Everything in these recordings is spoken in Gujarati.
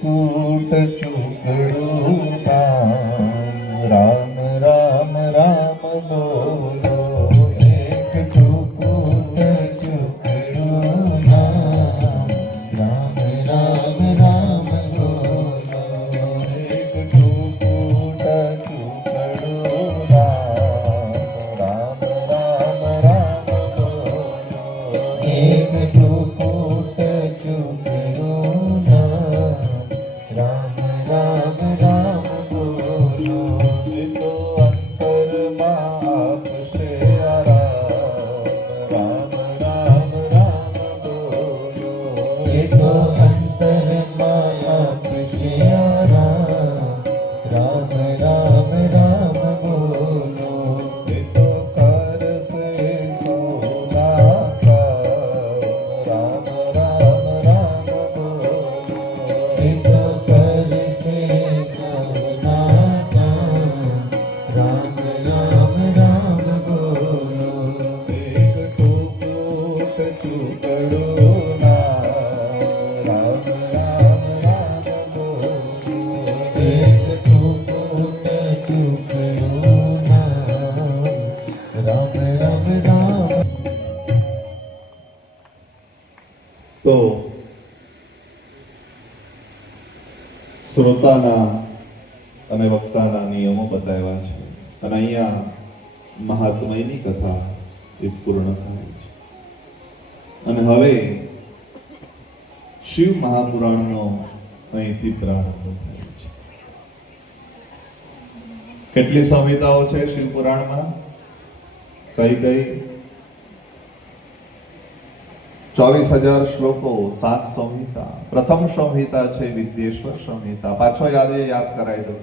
કૂટ ચૂકડું રામ રામ રામ બોલો, એક ચૂકૂટ ચૂકડું રામ રામ રામ બોલો, એક ચૂકૂટ ચૂકડું રામ રામ રામ બોલો, એક ચૂકૂટ ચૂકડું રામ રામ રામ બોલો, એ તો અંતરમાં આપશે આરામ રામ રામ રામ બોલો, એ તો અંતરમાં આપશે આરામ રામ રામ રામ બોલો, એ તો કરશે સોના રામ રામ રામ બોલો, એ તો તો શ્રોતાના અને વક્તાના નિયમો બતાવ્યા છે અને અહીંયા મહાત્મયની કથા એ પૂર્ણ થાય છે અને હવે શિવ મહાપુરાણનો અહીંથી પ્રારંભ થાય છે. કેટલી સંહિતાઓ છે શિવ પુરાણમાં? કઈ કઈ? 24,000 શ્લોકો, 7 સંહિતા. પ્રથમ સંહિતા છે વિદ્યેશ્વર સંહિતા. પાછો યાદ કરાવી દઉં.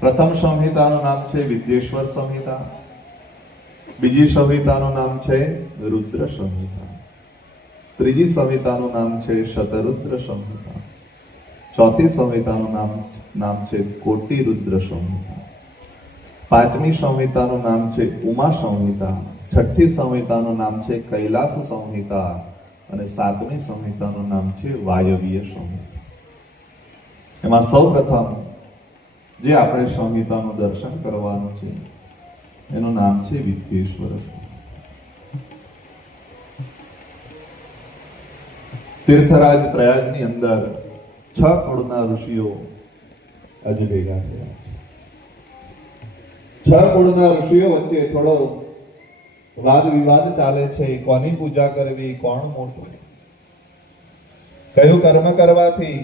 પ્રથમ સંહિતાનું નામ છે વિદ્યેશ્વર સંહિતા. બીજી સંહિતાનું નામ છે રુદ્ર સંહિતા. ત્રીજી સંહિતાનું નામ છે શતરુદ્ર સંહિતા. ચોથી સંહિતાનું નામ છે કોટિ રુદ્ર સંહિતા. પાંચમી સંહિતાનું નામ છે ઉમા સંહિતા. છઠ્ઠી સંહિતાનું નામ છે કૈલાસ સંહિતા અને સાતમી સંહિતાનું નામ છે વાયવ્ય સંહિતા. એમાં સૌપ્રથમ જે આપણે સંહિતાનું દર્શન કરવાનું છે એનું નામ છે વિદ્યેશ્વર. તીર્થરાજ પ્રયાગની અંદર 6 કુળના ઋષિઓ આજે ભેગા થયા છે. 6 કુળના ઋષિઓ વચ્ચે થોડો વાદ વિવાદ ચાલે છે. કોની પૂજા કરવી, કોણ મોટું, કયું કર્મ કરવાથી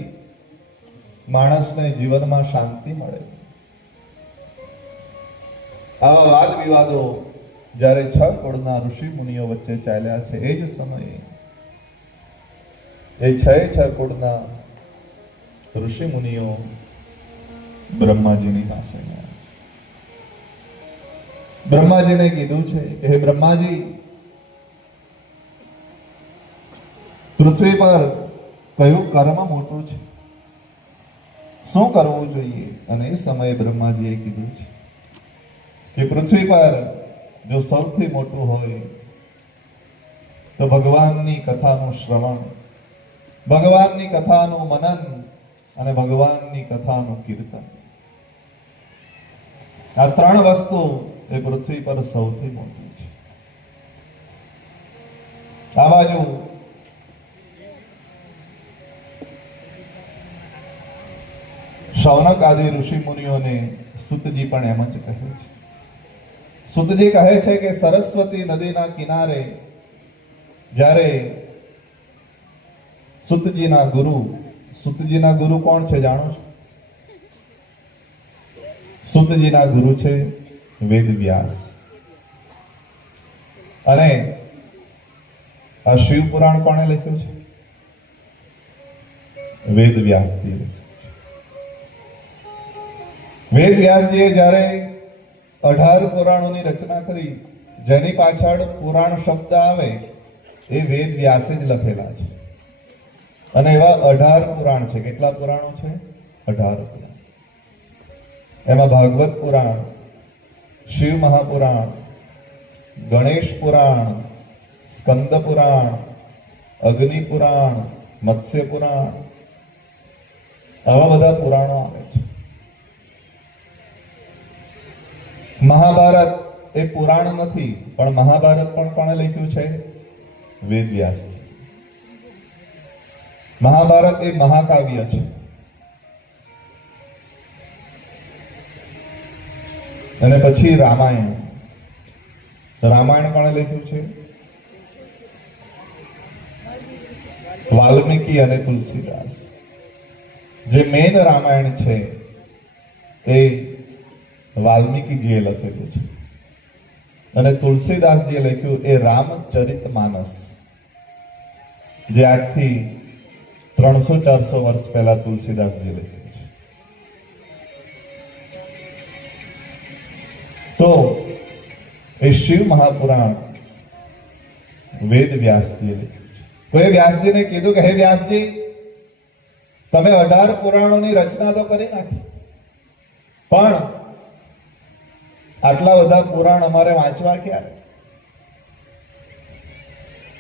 માણસને જીવનમાં શાંતિ મળે. આવા વાદ વિવાદો જ્યારે 6 કુળના ઋષિ મુનિઓ વચ્ચે ચાલ્યા છે, એ જ સમયે એ 6 કુળના ઋષિ મુનિઓ બ્રહ્માજીની પાસે ગયા. બ્રહ્માજીને કીધું છે કે હે બ્રહ્માજી, પૃથ્વી પર કયું કર્મ મોટું છે, શું કરવું જોઈએ? અને એ સમયે બ્રહ્માજીએ કીધું છે કે પૃથ્વી પર જો સૌથી મોટું હોય તો ભગવાનની કથાનું શ્રવણ, ભગવાનની કથાનું મનન અને ભગવાનની કથાનું કીર્તન. આ 3 વસ્તુ એ પૃથ્વી પર સૌથી મોટી છે. આ બાજુ શૌનક આદિ ઋષિ મુનિઓને સુતજી પણ એમ જ કહે છે. સુતજી કહે છે કે સરસ્વતી નદીના કિનારે જ્યારે સુતજીના ગુરુ કોણ છે જાણો છો? સુતજીના ગુરુ છે વેદ વ્યાસ. અને આ શિવ પુરાણ કોણે લખ્યું છે? વેદ વ્યાસજી. વેદ વ્યાસજીએ જ્યારે 18 પુરાણોની રચના કરી, જેની પાછળ પુરાણ શબ્દ આવે એ વેદ વ્યાસે જ લખેલા છે. અને એવા 18 પુરાણ છે. કેટલા પુરાણો છે? 18 પુરાણ. એમાં ભાગવત પુરાણ, શિવ મહાપુરાણ, ગણેશ પુરાણ, સ્કંદ પુરાણ, અગ્નિ પુરાણ, મત્સ્ય પુરાણ, આવા બધા પુરાણો આવે છે. મહાભારત એ પુરાણ નથી, પણ મહાભારત પણ કોણે લખ્યું છે? વેદ વ્યાસજી. મહાભારત એ મહાકાવ્ય છે. અને પછી રામાયણ. રામાયણ કોણે લખ્યું છે? વાલ્મીકી અને તુલસીદાસ. જે મેન રામાયણ છે એ વાલ્મીકીજીએ લખેલું છે. અને તુલસીદાસજીએ લખ્યું એ રામચરિતમાનસ, જે આજથી 300-400 વર્ષ પહેલા તુલસીદાસજી લખ્યું છે. તો એ શિવ મહાપુરાણ વેદ વ્યાસજીએ લખ્યું છે. કોઈ વ્યાસજીને કીધું કે હે વ્યાસજી, તમે 18 પુરાણોની રચના તો કરી નાખી, પણ આટલા બધા પુરાણ અમારે વાંચવા ક્યારે?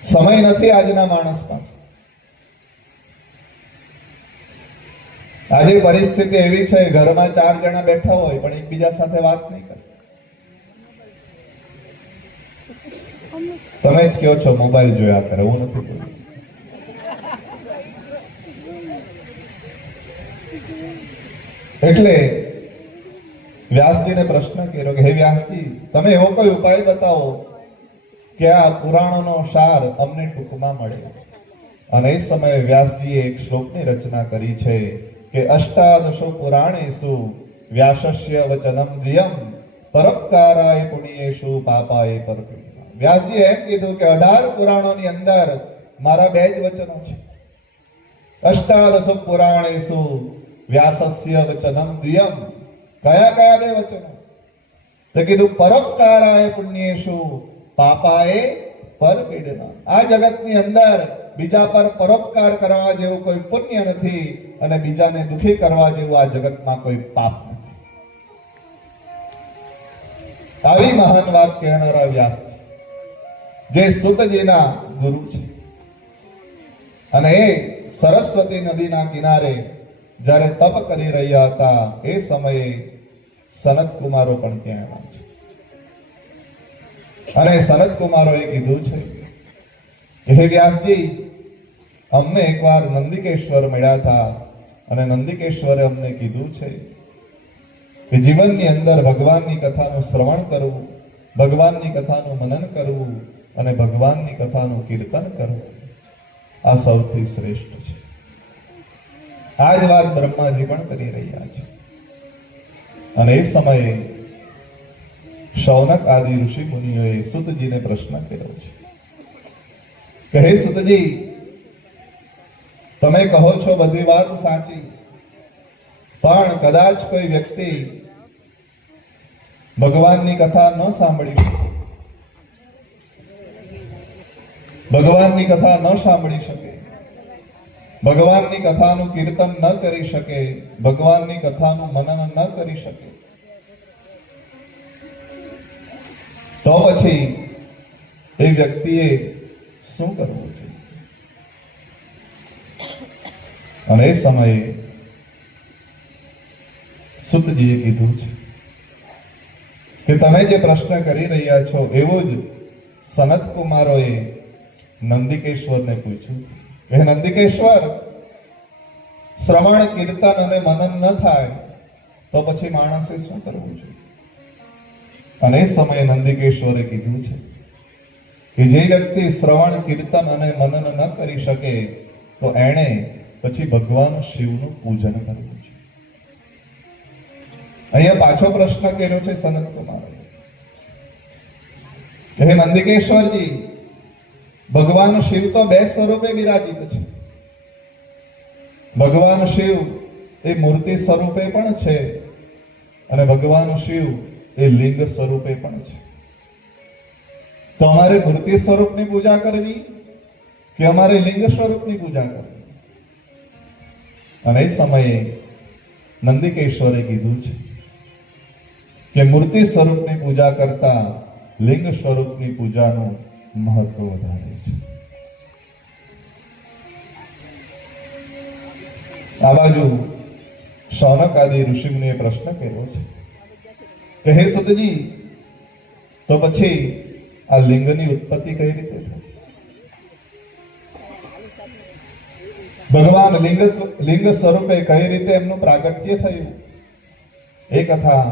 સમય નથી આજના માણસ પાસે. આજે પરિસ્થિતિ એવી છે, ઘરમાં 4 જણા બેઠા હોય પણ એકબીજા સાથે વાત નહીં કરે. તમે જ કહો છો મોબાઈલ જોયા કરે, હું નથી બોલતો. એટલે વ્યાસજીને પ્રશ્ન કર્યો કે હે વ્યાસજી, તમે એવો કોઈ ઉપાય બતાવો કે આ પુરાણોનો સાર અમને ટૂંકમાં મળે. અને એ સમયે વ્યાસજીએ એક શ્લોકની રચના કરી છે કે અષ્ટાદશો પુરાણેષુ વ્યાસસ્ય વચનમ દ્વિયમ પરોપકારાય પુણ્યેષુ પાપાય પરપીડા. વ્યાસજીએ એમ કીધું કે 18 પુરાણોની અંદર મારા 2 જ વચનો છે. અષ્ટાદશો પુરાણેષુ વ્યાસસ્ય વચનમ દ્વિયમ. કયા 2 વચનો? તો કીધું પરોપકારાય પુણ્યેષુ પાપાય પરપીડા. આ જગતની અંદર બીજા પર પરોપકાર કરવા જેવું કોઈ પુણ્ય નથી, અને બીજાને દુખી કરવા જેવું આ જગતમાં કોઈ પાપ નથી. આવી મહાન વાત કહેનારા વ્યાસ છે, જે સુતજીના ગુરુ છે. અને એ સરસ્વતી નદીના કિનારે જ્યારે તપ કરી રહ્યા હતા એ સમયે સનત કુમારો પણ ત્યાં આવ્યા છે. અને સનત કુમારોએ કીધું છે કે હે વ્યાસજી, અમને એકવાર નંદિકેશ્વર મળ્યા હતા, અને નંદિકેશ્વરે અમને કીધું છે કે જીવનની અંદર ભગવાનની કથાનું શ્રવણ કરવું, ભગવાનની કથાનું મનન કરવું અને ભગવાનની કથાનું કીર્તન કરવું આ સૌથી શ્રેષ્ઠ છે. આ જ વાત બ્રહ્માજી પણ કરી રહ્યા છે. અને એ સમયે શૌનક આદિ ઋષિ મુનિઓએ સુતજીને પ્રશ્ન કર્યો છે કે હે સુતજી, તમે કહો છો બધી વાત સાચી, પણ કદાચ કોઈ વ્યક્તિ ભગવાનની કથા ન સાંભળી શકે, ભગવાનની કથા ન સાંભળી શકે, ભગવાનની કથાનું કીર્તન ન કરી શકે, ભગવાનની કથાનું મનન ન કરી શકે, તો પછી એ વ્યક્તિએ શું કરવું જોઈએ? અને એ સમયે સુતજીએ કીધું છે કે તમે જે પ્રશ્ન કરી રહ્યા છો એવું જ સનત કુમારોએ નંદિકેશ્વરને પૂછ્યું. હે નંદિકેશ્વર, શ્રવણ, કીર્તન અને મનન ન થાય તો પછી માણસે શું કરવું જોઈએ? અને એ સમયે નંદિકેશ્વરે કીધું છે કે જે વ્યક્તિ શ્રવણ, કીર્તન અને મનન ન કરી શકે તો એણે પછી ભગવાન શિવનું પૂજન કરવું છે. અહીંયા પાછો પ્રશ્ન કર્યો છે સનત કુમારે. હે નંદિકેશ્વરજી, ભગવાન શિવ તો બે સ્વરૂપે બિરાજિત છે. ભગવાન શિવ એ મૂર્તિ સ્વરૂપે પણ છે અને ભગવાન શિવ એ લિંગ સ્વરૂપે પણ છે. તો અમારે મૂર્તિ સ્વરૂપની પૂજા કરવી કે અમારે લિંગ સ્વરૂપની પૂજા કરવી? અને એ સમયે નંદિકેશ્વરે કીધું છે કે મૂર્તિ સ્વરૂપની પૂજા કરતા લિંગ સ્વરૂપની પૂજાનું મહત્વ વધારે છે. આ બાજુ શૌનક આદિ ઋષિમુનિએ પ્રશ્ન કર્યો છે કે હે સુતજી, તો પછી આ લિંગની ઉત્પત્તિ કઈ રીતે થઈ? ભગવાન લિંગ સ્વરૂપે કઈ રીતે એમનું પ્રાગટ્ય થયું? એ કથા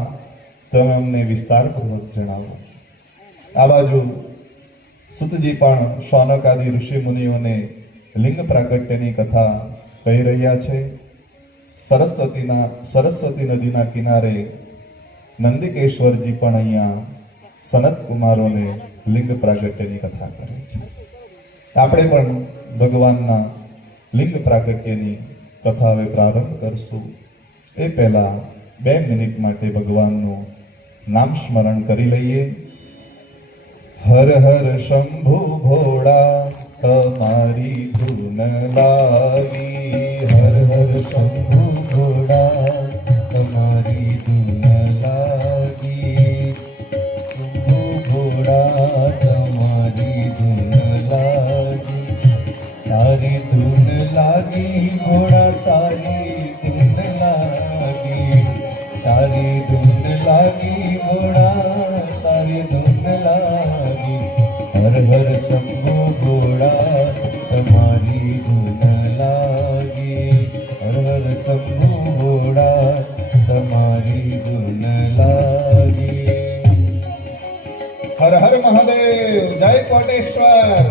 તમે અમને વિસ્તારપૂર્વક જણાવો. આ બાજુ સુતજી પણ શૌનક આદિ ઋષિ મુનિઓને લિંગ પ્રાગટ્યની કથા કહી રહ્યા છે. સરસ્વતી નદીના કિનારે નંદિકેશ્વરજી પણ અહીંયા સનત કુમારોને લિંગ પ્રાગટ્યની કથા કરે છે. આપણે પણ ભગવાનના લિંગ પ્રાગટ્યની કથા હવે પ્રારંભ કરશું. એ પહેલા 2 મિનિટ માટે ભગવાનનું નામ સ્મરણ કરી લઈએ. હર હર શંભુ ભોળા, તમારી ધૂન લાવી. હર હર શંભુ ભોળા, તમારી ધૂન લાવી. શંભુ ભોળા, તમારી ધૂન લાગી. તારી ધૂન લાગી ભોળા, તારી ધૂન લાગી. તારી ધૂન લાગી ભોળા, તારી ધૂન લાગી. હર હર શંભુ ભોળા, તમારી ધૂન લાગી. હર હર શંભુ ભોળા, તમારી ધૂન લાગી. હર હર મહાદેવ, જય કોટેશ્વર.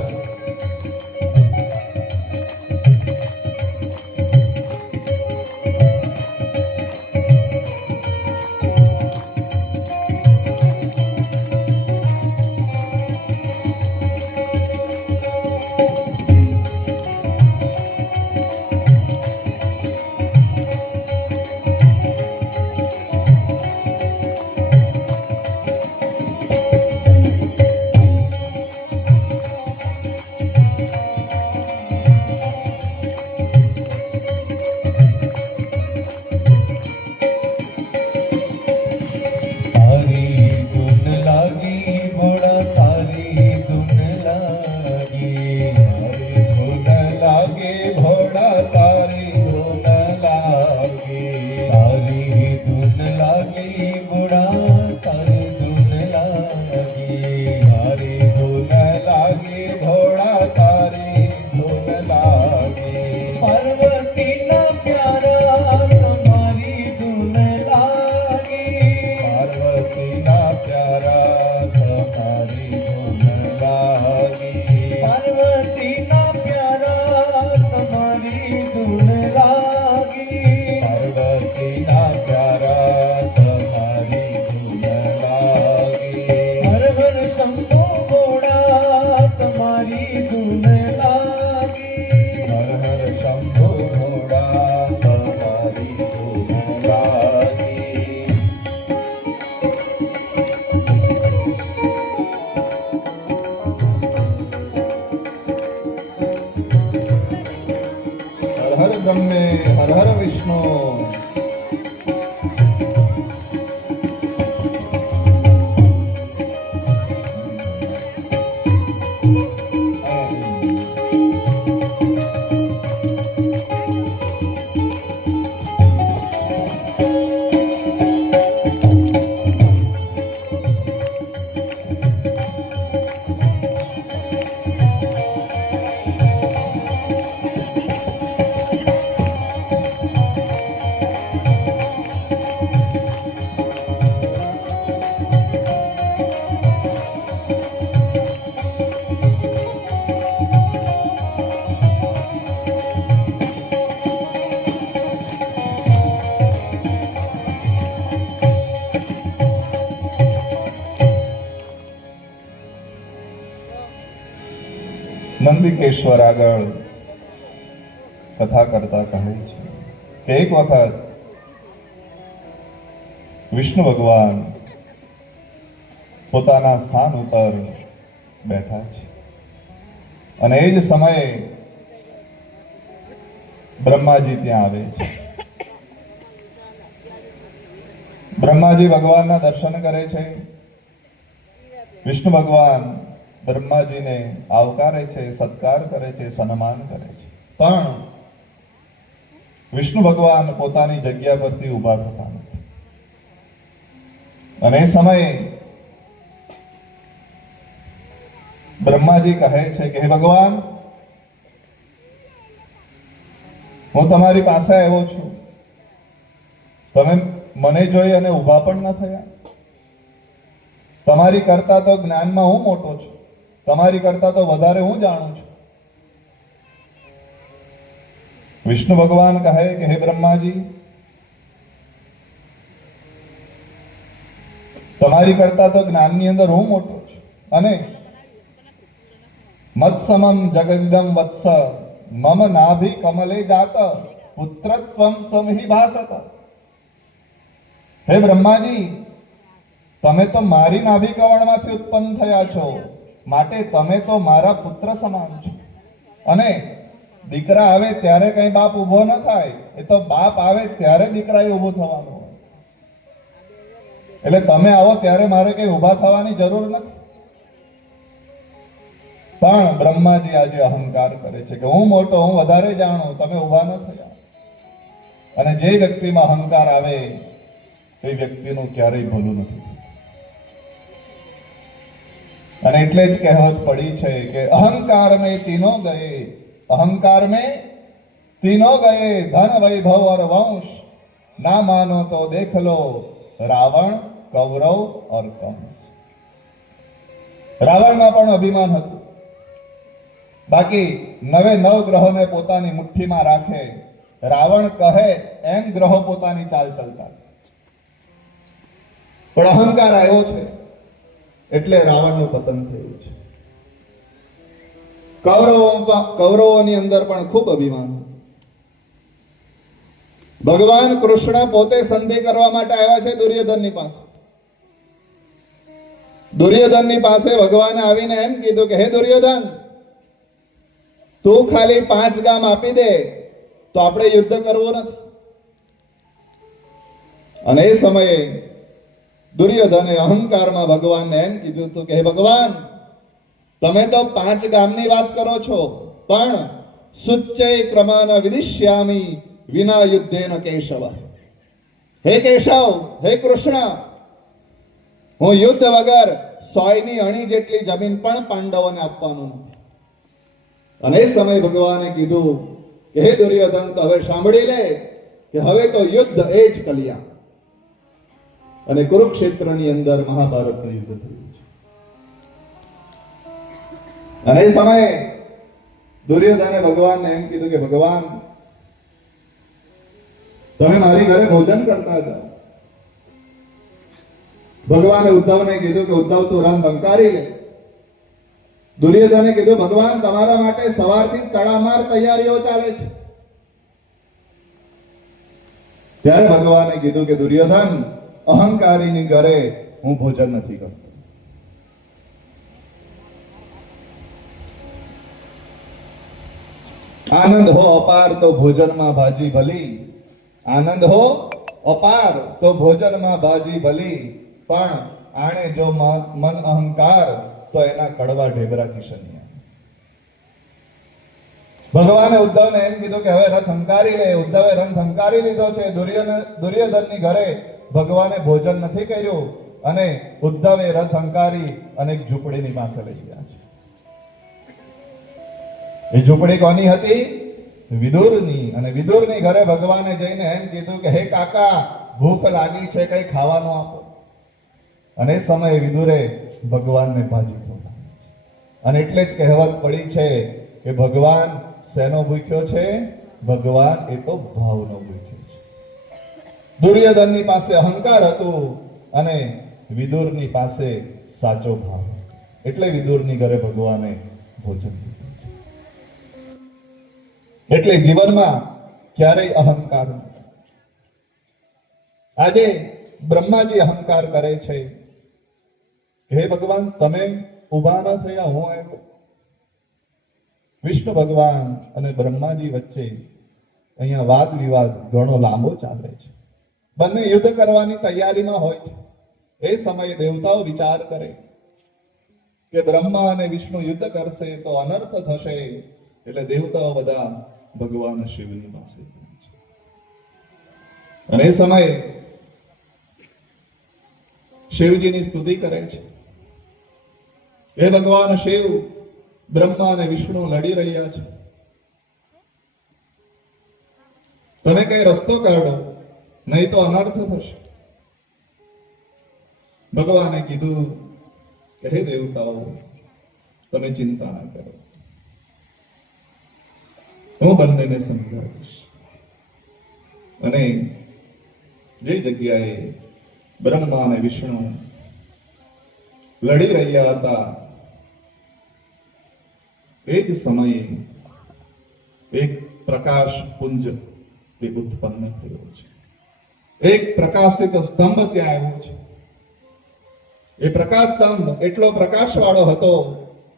હર હર વિષ્ણુ. નંદિકેશ્વર આગળ કથા કરતા કહે છે કે એક વખત વિષ્ણુ ભગવાન પોતાના સ્થાન ઉપર બેઠા છે અને એ જ સમયે બ્રહ્માજી ત્યાં આવે છે. બ્રહ્માજી ભગવાનના દર્શન કરે છે. વિષ્ણુ ભગવાન બ્રહ્માજીને આવકારે છે, સત્કાર કરે છે, સન્માન કરે છે. પણ વિષ્ણુ ભગવાન પોતાની જગ્યા પરથી ઊભા થતા નથી. અને એ સમયે બ્રહ્માજી કહે છે કે હે ભગવાન, હું તમારી પાસે આવ્યો છું, તમે મને જોઈ અને ઊભા પણ ન થયા. તમારી કરતા તો જ્ઞાનમાં હું મોટો છું, તમારી કરતા તો વધારે હું જાણું છું. વિષ્ણુ ભગવાન કહે કે હે બ્રહ્માજી, તમારી કરતા તો જ્ઞાનની અંદર હું મોટો છું. અને મત્સમમ જગદિદમ વત્સ મમ નાભિ કમલે જાત પુત્રત્વમ સમહિ ભાસત. હે બ્રહ્માજી, તમે તો મારી નાભિ કવળમાંથી ઉત્પન્ન થયા છો, માટે તમે તો મારા પુત્ર સમાન છો. અને દીકરા આવે ત્યારે કઈ બાપ ઉભો ન થાય, એ તો બાપ આવે ત્યારે દીકરાએ ઉભો થવાનું હોય. એટલે તમે આવો ત્યારે મારે કઈ ઉભા થવાની જરૂર નથી. પણ બ્રહ્માજી આજે અહંકાર કરે છે કે હું મોટો, હું વધારે જાણું, તમે ઉભા ન થયા. અને જે વ્યક્તિમાં અહંકાર આવે તે વ્યક્તિનું ક્યારેય ભલું નથી. અને એટલે જ કહેવત પડી છે કે અહંકાર મેં તીનો ગયે, અહંકાર મેં તીનો ગયે, ધન વૈભવ और वंश, ના માનો તો દેખ લો રાવણ, કૌરવ और કંસ. રાવણમાં પણ અભિમાન હતું. બાકી 99 ગ્રહોને પોતાની મુઠ્ઠીમાં રાખે, રાવણ કહે એમ ગ્રહો પોતાની ચાલ ચલતા. પણ અહંકાર આવ્યો છે એટલે રાવણનું પતન થયું છે. કૌરવોની અંદર પણ ખૂબ અભિમાન. ભગવાન કૃષ્ણ પોતે સંધિ કરવા માટે આવ્યા છે દુર્યોધનની પાસે. દુર્યોધનની પાસે ભગવાને આવીને એમ કીધું કે હે દુર્યોધન, તું ખાલી 5 ગામ આપી દે તો આપણે યુદ્ધ કરવું નથી. અને એ સમયે દુર્યોધને અહંકારમાં ભગવાનને એમ કીધું હતું કે હે ભગવાન, તમે તો 5 ગામની વાત કરો છો, પણ સુચ્ચૈ ક્રમાન વિદિશ્યામી વિના યુદ્ધેન કેશવ. હે કેશવ, હે કૃષ્ણ, હું યુદ્ધ વગર 100ની અણી જેટલી જમીન પણ પાંડવોને આપવાનું નથી. અને એ સમયે ભગવાને કીધું કે હે દુર્યોધન, તો હવે સાંભળી લે કે હવે તો યુદ્ધ એ જ કલ્યાણ. અને કુરુક્ષેત્રની અંદર મહાભારતનું યુદ્ધ થયું છે. અને એ સમયે દુર્યોધને ભગવાનને એમ કીધું કે ભગવાન, તમે મારી ઘરે ભોજન કરતા હતા. ભગવાને ઉદ્ધવને કીધું કે ઉદ્ધવ, તું રન ધંકારી લે. દુર્યોધને કીધું ભગવાન, તમારા માટે સવારથી તડામાર તૈયારીઓ ચાલે છે. ત્યારે ભગવાને કીધું કે દુર્યોધન, અહંકારીની ઘરે હું ભોજન નથી કરતો. આનંદ હો અપાર તો ભોજનમાં ભાજી ભલી, આનંદ હો અપાર તો ભોજનમાં ભાજી ભલી, પણ આણે જો મન અહંકાર તો એના કડવા ઢેબરા કિશનિયા. ભગવાને ઉદ્ધવને એમ કીધું કે હવે રથ હંકારી લે. ઉદ્ધવે રથ હંકારી લીધો છે. દુર્યોધનની ઘરે ભગવાને ભોજન નથી કર્યું અને ઉદ્ધવે રથ હંકારી અને એક ઝૂંપડીની પાસે લઈ ગયા છે. એ ઝૂંપડી કોની હતી? વિદુરની. અને વિદુરની ઘરે ભગવાને જઈને એમ કીધું કે હે કાકા, ભૂખ લાગી છે, કઈ ખાવાનું આપો. અને એ સમયે વિદુરે ભગવાનને ભાજી ખવડાવી. અને એટલે જ કહેવત પડી છે કે ભગવાન શેનો ભૂખ્યો છે? ભગવાન એ તો ભાવનો ભૂખ્યો છે. દુર્યોધનની પાસે અહંકાર હતું અને વિદુરની પાસે સાચો ભાવ. એટલે વિદુરની ઘરે ભગવાને ભોજન દીધું છે. એટલે જીવનમાં ક્યારેય અહંકાર ન. આજે બ્રહ્માજી અહંકાર કરે છે. હે ભગવાન, તમે ઉભા ન થયા, હું આવ્યો. વિષ્ણુ ભગવાન અને બ્રહ્માજી વચ્ચે અહીંયા વાદ વિવાદ ઘણો લાંબો ચાલે છે. બંને યુદ્ધ કરવાની તૈયારીમાં હોય છે. એ સમયે દેવતાઓ વિચાર કરે કે બ્રહ્મા અને વિષ્ણુ યુદ્ધ કરશે તો અનર્થ થશે. એટલે દેવતાઓ બધા ભગવાન શિવની પાસે જાય છે. અને એ સમયે શિવજીની સ્તુતિ કરે છે. હે ભગવાન શિવ, બ્રહ્મા અને વિષ્ણુ લડી રહ્યા છે, તમે કઈ રસ્તો કાઢો, નહીં તો અનર્થ થશે. ભગવાને કીધું કે હે દેવતાઓ, તમે ચિંતા ન કરો, હું બંનેને સમજાવીશ. અને જે જગ્યાએ બ્રહ્મા અને વિષ્ણુ લડી રહ્યા હતા એ જ સમયે એક પ્રકાશ પુંજ એ ઉત્પન્ન થયો છે. એક પ્રકાશિત સ્તંભ ત્યાં આવ્યો છે. એ પ્રકાશ સ્તંભ એટલો પ્રકાશવાળો હતો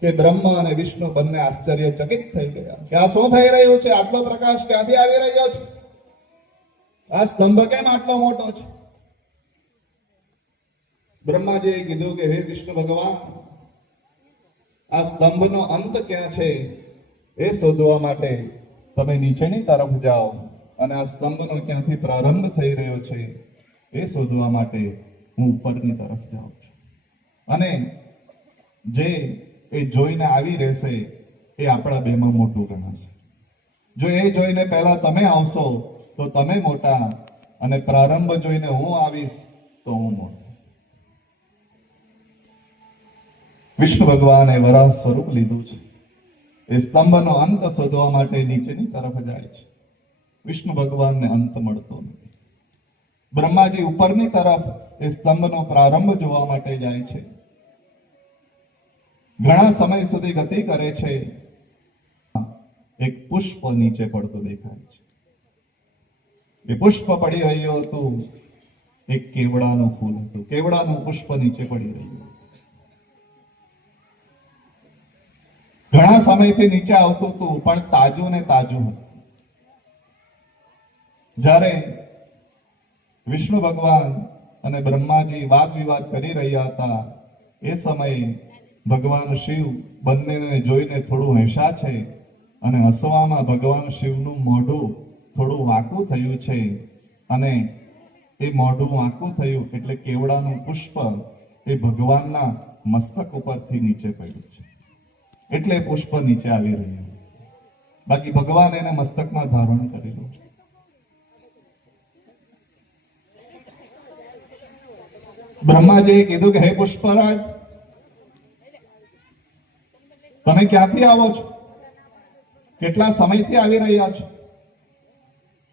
કે બ્રહ્મા અને વિષ્ણુ બંને આશ્ચર્યચકિત થઈ ગયા કે આ શું થઈ રહ્યું છે? આટલો પ્રકાશ ક્યાંથી આવી રહ્યો છે? આ સ્તંભ કેમ આટલો મોટો છે? બ્રહ્માજીએ કીધું કે હે વિષ્ણુ ભગવાન, આ સ્તંભનો અંત ક્યાં છે એ શોધવા માટે તમે નીચેની તરફ જાઓ અને આ સ્તંભનો ક્યાંથી પ્રારંભ થઈ રહ્યો છે એ શોધવા માટે હું ઉપરની તરફ જાઉં છું. અને જે એ જોઈને આવી રહેશે એ આપણા બેમાં મોટું ગણાશે. જો એ જોઈને પહેલા તમે આવશો તો તમે મોટા, અને પ્રારંભ જોઈને હું આવીશ તો હું મોટો. વિષ્ણુ ભગવાને વરાહ સ્વરૂપ લીધું છે. એ સ્તંભનો અંત શોધવા માટે નીચેની તરફ જાય છે. વિષ્ણુ ભગવાનને અંત મળતો નથી. બ્રહ્માજી ઉપરની તરફ એ સ્તંભનો પ્રારંભ જોવા માટે જાય છે. ઘણા સમય સુધી ગતિ કરે છે. એક પુષ્પ નીચે પડતું દેખાય છે. એ પુષ્પ પડી રહ્યું હતું, એક કેવડાનું ફૂલ હતું. કેવડાનું પુષ્પ નીચે પડી રહ્યું હતું. ઘણા સમયથી નીચે આવતું હતું, પણ તાજું ને તાજું હતું. જ્યારે વિષ્ણુ ભગવાન અને બ્રહ્માજી વાદ વિવાદ કરી રહ્યા હતા એ સમયે ભગવાન શિવ બંનેને જોઈને થોડું હસ્યા છે. અને હસવામાં ભગવાન શિવનું મોઢું થોડું વાંકું થયું છે. અને એ મોઢું વાંકું થયું એટલે કેવડાનું પુષ્પ એ ભગવાનના મસ્તક ઉપરથી નીચે પડ્યું છે. એટલે પુષ્પ નીચે આવી રહ્યું. બાકી ભગવાન એને મસ્તકમાં ધારણ કરેલું. બ્રહ્માજીએ કીધું કે હે પુષ્પરાજ, તમે ક્યાંથી આવો છો? કેટલા સમયથી આવી રહ્યા છો?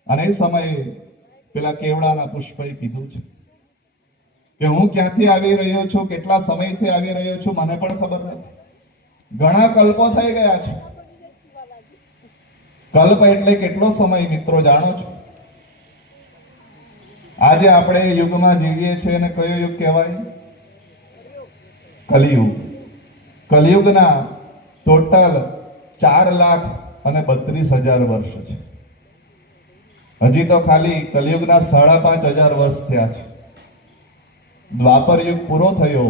અને એ સમયે પેલા કેવડાના પુષ્પએ કીધું છે કે હું ક્યાંથી આવી રહ્યો છું, કેટલા સમયથી આવી રહ્યો છું, મને પણ ખબર નથી. ઘણા કલ્પો થઈ ગયા છે. કલ્પ એટલે કેટલો સમય મિત્રો જાણો છો? આજે આપણે યુગમાં જીવીએ છીએ અને કયો યુગ કહેવાય? કલિયુગ. કલિયુગના ટોટલ 4,58,000 અને 32,000 વર્ષ છે. હજી તો ખાલી કલિયુગના 5,500 વર્ષ થયા છે. દ્વાપર યુગ પૂરો થયો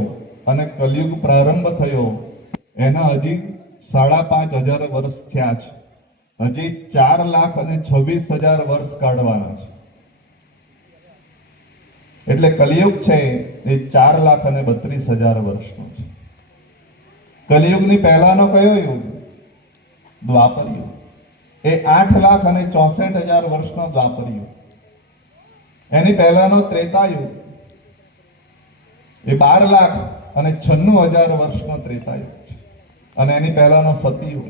અને કલયુગ પ્રારંભ થયો એના હજી 5,500 વર્ષ થયા છે. હજી 4,26,000 વર્ષ કાઢવાના છે. એટલે કલિયુગ છે એ 4,32,000 વર્ષનો છે. કલિયુગની પહેલાનો કયો યુગ? દ્વાપર યુગ. એ 8,64,000 વર્ષનો દ્વાપર યુગ. એની પહેલાનો ત્રેતા યુગ એ 12,96,000 વર્ષનો ત્રેતા યુગ છે. અને એની પહેલાનો સતયુગ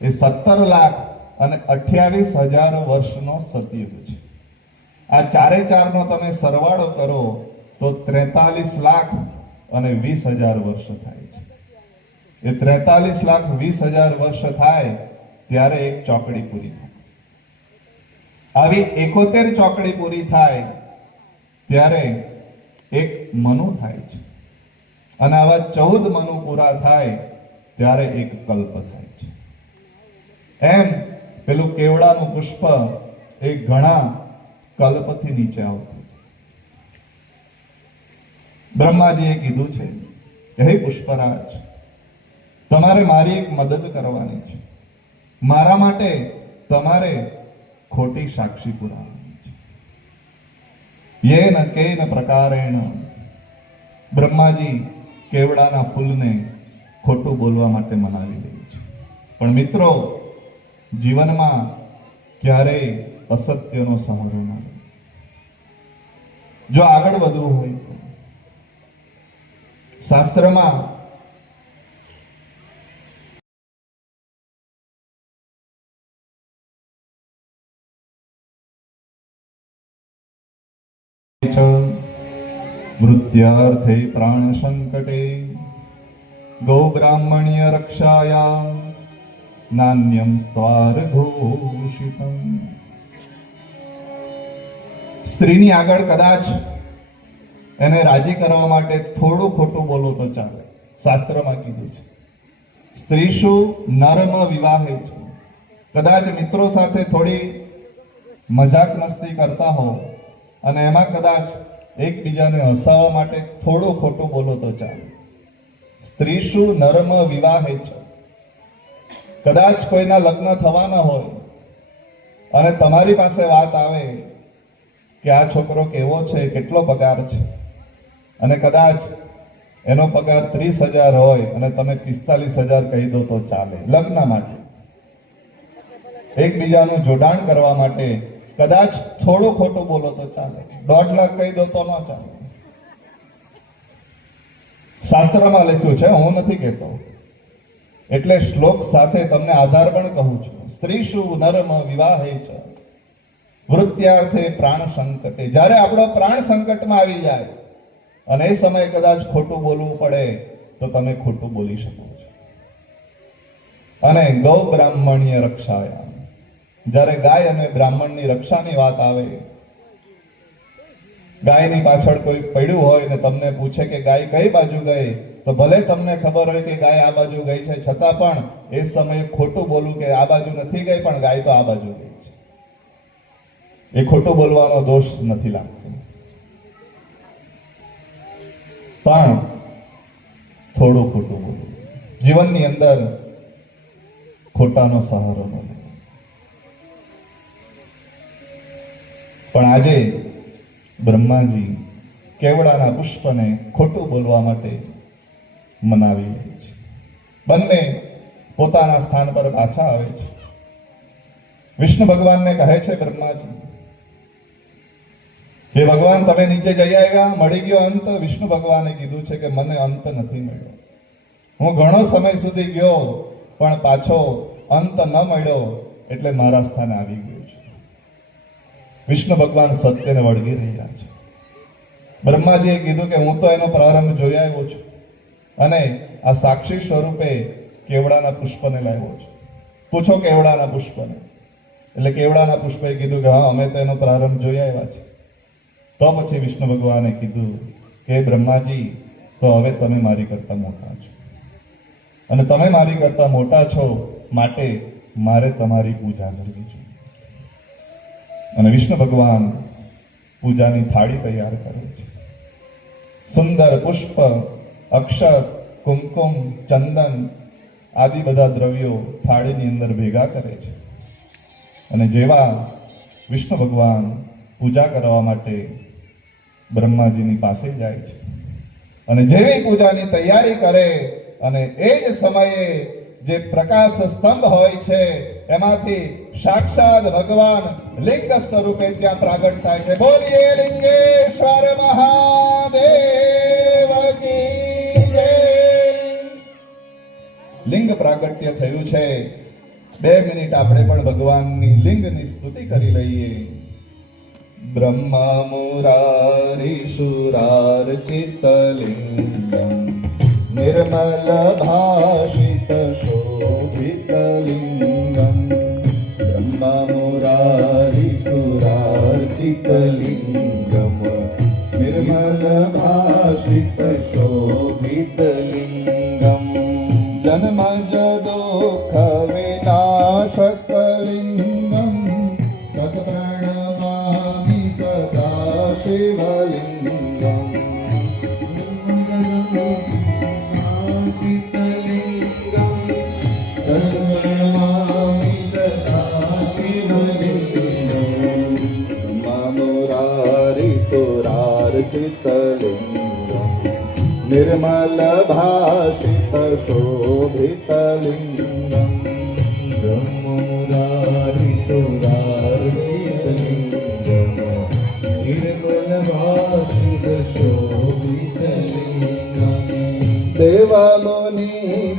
એ 17,28,000 વર્ષનો સતયુગ છે. આ ચારે ચારનો તમે સરવાળો કરો તો 43,20,000 વર્ષ થાય છે. એ 43,20,000 વર્ષ થાય ત્યારે એક ચોકડી પૂરી થાય. આવી 71 ચોકડી પૂરી થાય ત્યારે એક મનુ થાય છે. અને આવા 14 મનુ પૂરા થાય ત્યારે એક કલ્પ થાય છે. એમ પેલું કેવડાનું પુષ્પ એ ઘણા કલ્પથી નીચે આવતું. બ્રહ્માજીએ કીધું છે કે હે પુષ્પરાજ, તમારે મારી એક મદદ કરવાની છે. મારા માટે તમારે ખોટી સાક્ષી પુરાવાની છે. યેન કેન પ્રકારેણ બ્રહ્માજી કેવડાના ફૂલને ખોટું બોલવા માટે મનાવી લે છે. પણ મિત્રો, જીવનમાં ક્યારેય અસત્યનો સહારો ના લે. જો આગળ વધવું હોય તો શાસ્ત્રમાં મૃત્યાર્થે પ્રાણ સંકટે ગૌ બ્રાહ્મણ્ય રક્ષાયામ નાન્યમ સ્વાર ઘોષિતમ. સ્ત્રીની આગળ કદાચ એને રાજી કરવા માટે થોડું ખોટું બોલો તો ચાલે. શાસ્ત્રમાં કીધું છે સ્ત્રી શું નરમ વિવાહે છે. કદાચ મિત્રો સાથે થોડી મજાક મસ્તી કરતા હો અને એમાં કદાચ એકબીજાને હસાવવા માટે થોડું ખોટું બોલો તો ચાલે. સ્ત્રી શું નરમ વિવાહે છે. કદાચ કોઈના લગ્ન થવાના હોય અને તમારી પાસે વાત આવે કે આ છોકરો કેવો છે, કેટલો પગાર છે, અને કદાચ એનો પગાર 30,000 હોય અને તમે 45,000 કહી દો તો ચાલે. લગ્ન માટે એકબીજાનું જોડાણ કરવા માટે કદાચ થોડું ખોટું બોલો તો ચાલે. 1.5 લાખ કહી દો તો ન ચાલે. શાસ્ત્રમાં લખ્યું છે, હું નથી કહેતો. એટલે શ્લોક સાથે તમને આધાર પણ કહું છું. સ્ત્રી શું નરમ વિવાહે છે વૃત્યાર્થે પ્રાણ સંકટે. જ્યારે આપણો પ્રાણ સંકટમાં આવી જાય અને એ સમયે કદાચ ખોટું બોલવું પડે તો તમે ખોટું બોલી શકો છો. અને ગૌ બ્રાહ્મણ્ય રક્ષાયા, જ્યારે ગાય અને બ્રાહ્મણની રક્ષાની વાત આવે, ગાયની પાછળ કોઈ પડ્યું હોય ને તમને પૂછે કે ગાય કઈ બાજુ ગઈ, તો ભલે તમને ખબર હોય કે ગાય આ બાજુ ગઈ છે, છતાં પણ એ સમયે ખોટું બોલવું કે આ બાજુ નથી ગઈ પણ ગાય તો આ બાજુ ગઈ છે, એ ખોટું બોલવાનો દોષ નથી લાગતો. પણ થોડું ખોટું બોલવું, જીવનની અંદર ખોટાનો સહારો ન લેવો. પણ આજે બ્રહ્માજી કેવડાના પુષ્પને ખોટું બોલવા માટે મનાવી લે છે. બંને પોતાના સ્થાન પર પાછા આવે છે. વિષ્ણુ ભગવાનને કહે છે બ્રહ્માજી કે ભગવાન તમે નીચે જઈ આવ્યા, મળી ગયો અંત. વિષ્ણુ ભગવાને કીધું છે કે મને અંત નથી મળ્યો. હું ઘણો સમય સુધી ગયો પણ પાછો અંત ન મળ્યો, એટલે મારા સ્થાને આવી ગયો છું. વિષ્ણુ ભગવાન સત્યને વળગી રહ્યા છે. બ્રહ્માજીએ કીધું કે હું તો એનો પ્રારંભ જોઈ આવ્યો છું અને આ સાક્ષી સ્વરૂપે કેવડાના પુષ્પને લાવ્યો છું. પૂછો કેવડાના પુષ્પને. એટલે કેવડાના પુષ્પે કીધું કે હા, અમે તો એનો પ્રારંભ જોઈ આવ્યા છે. તો પછી વિષ્ણુ ભગવાને કીધું કે બ્રહ્માજી, તો હવે તમે મારી કરતા મોટા છો અને તમે મારી કરતા મોટા છો માટે મારે તમારી પૂજા કરવી છે. અને વિષ્ણુ ભગવાન પૂજાની થાળી તૈયાર કરે છે. સુંદર પુષ્પ, અક્ષત, કુમકુમ, ચંદન આદિ બધા દ્રવ્યો થાળીની અંદર ભેગા કરે છે. અને જેવા વિષ્ણુ ભગવાન પૂજા કરવા માટે બ્રહ્માજીની પાસે જાય છે અને જેવી પૂજાની તૈયારી કરે અને એ જ સમયે જે પ્રકાશ સ્તંભ હોય છે એમાંથી સાક્ષાત ભગવાન લિંગ સ્વરૂપે ત્યાં પ્રાગટ થાય છે. બોલીએ લિંગેશ્વર મહાદેવ કી જય. લિંગ પ્રાગટ્ય થયું છે. 2 મિનિટ આપણે પણ ભગવાનની લિંગની સ્તુતિ કરી લઈએ. બ્રહ્મા મુરારી સુરાર્ચિત લિંગમ નિર્મલ ભાષિત શોભિત લિંગમ. બ્રહ્મા મુરારી સુરાર્ચિત લિંગમ નિર્મલ ભાષિત શોભિત લિંગમ. જન્મ દુઃખ વિનાશક લિંગમ તત પ્રણમામિ સદા શિવલિંગમ. निर्मल भाषित शोभित लिंगम. ब्रह्ममुरारी सुरार्चित लिंगम निर्मल भाषित शोभित लिंगम. देवमुनि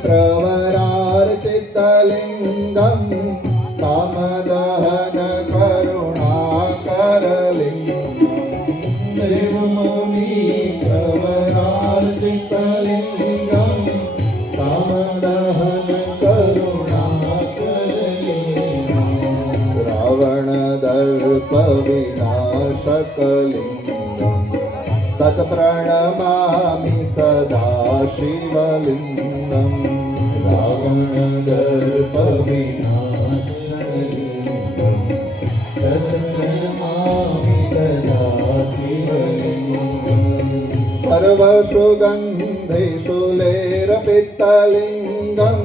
प्रवरार्चित लिंगम कामदहन करुणाकर लिंगम. देवमुनि प्रवरार्चित लिंगम कामदहन करुणाकर लिंगम. रावण दर्प विनाशक लिंगम तत् प्रणमामि सदा शिवलिंगम. रावण दर्प विनाशक लिंगम तत् प्रणमामि सदा शिवलिंगम. सर्वसुगन्धेषु लेरपितलिङ्गं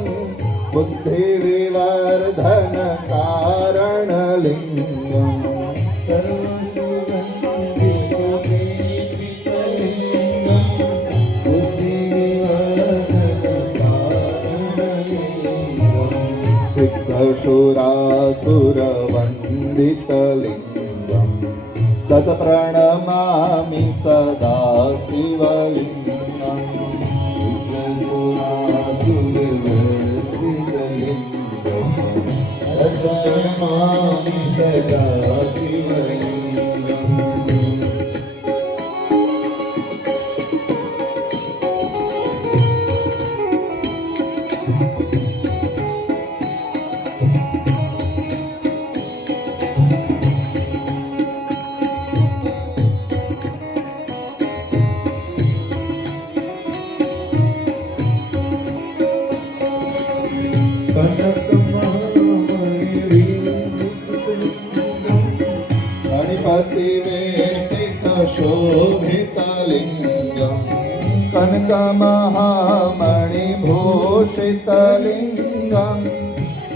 बुद्धिविवर्धन कारणलिङ्गं. सर्वसुगन्धेषु लेरपितलिङ्गं बुद्धिविवर्धन कारणलिङ्गं. सिद्धशुरासुरवन्दितलिङ्गं तत् प्रणमामि सदा शिवलिंगम. तत् प्रणमामि सदा शिवलिंगम. गणपतिवेष्टित शोभित लिंगम कनकमहामणिभूषित लिंगम.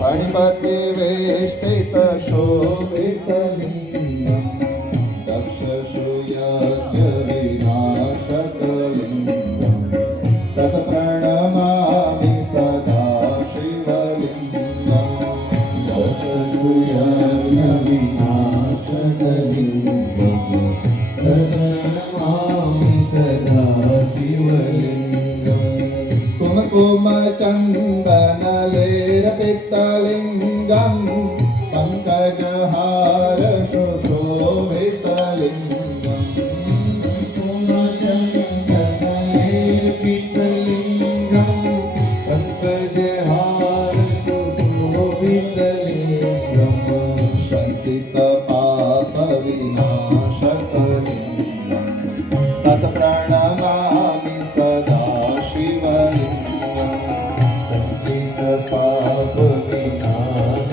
गणपतिवेष्टित शोभित लिंगम दक्षशूयज्ञ विनाशक लिंगम तत् प्रणमामि सदा शिवलिंगम. दक्षशूयज्ञ विनाशक लिंगम तत् प्रणमामि सदा शिवलिंगम. कुमकुम चंदन लेरपित लिंगम पंकजहार सुशोभित लिंगम. कुमकुम चंदन लेरपित लिंगम पंकजहार सुशोभित लिंगम. संचित पाप विनाशक लिंगम तत् प्रणमामि सदा शिवलिंगम. संचित पाप विनाश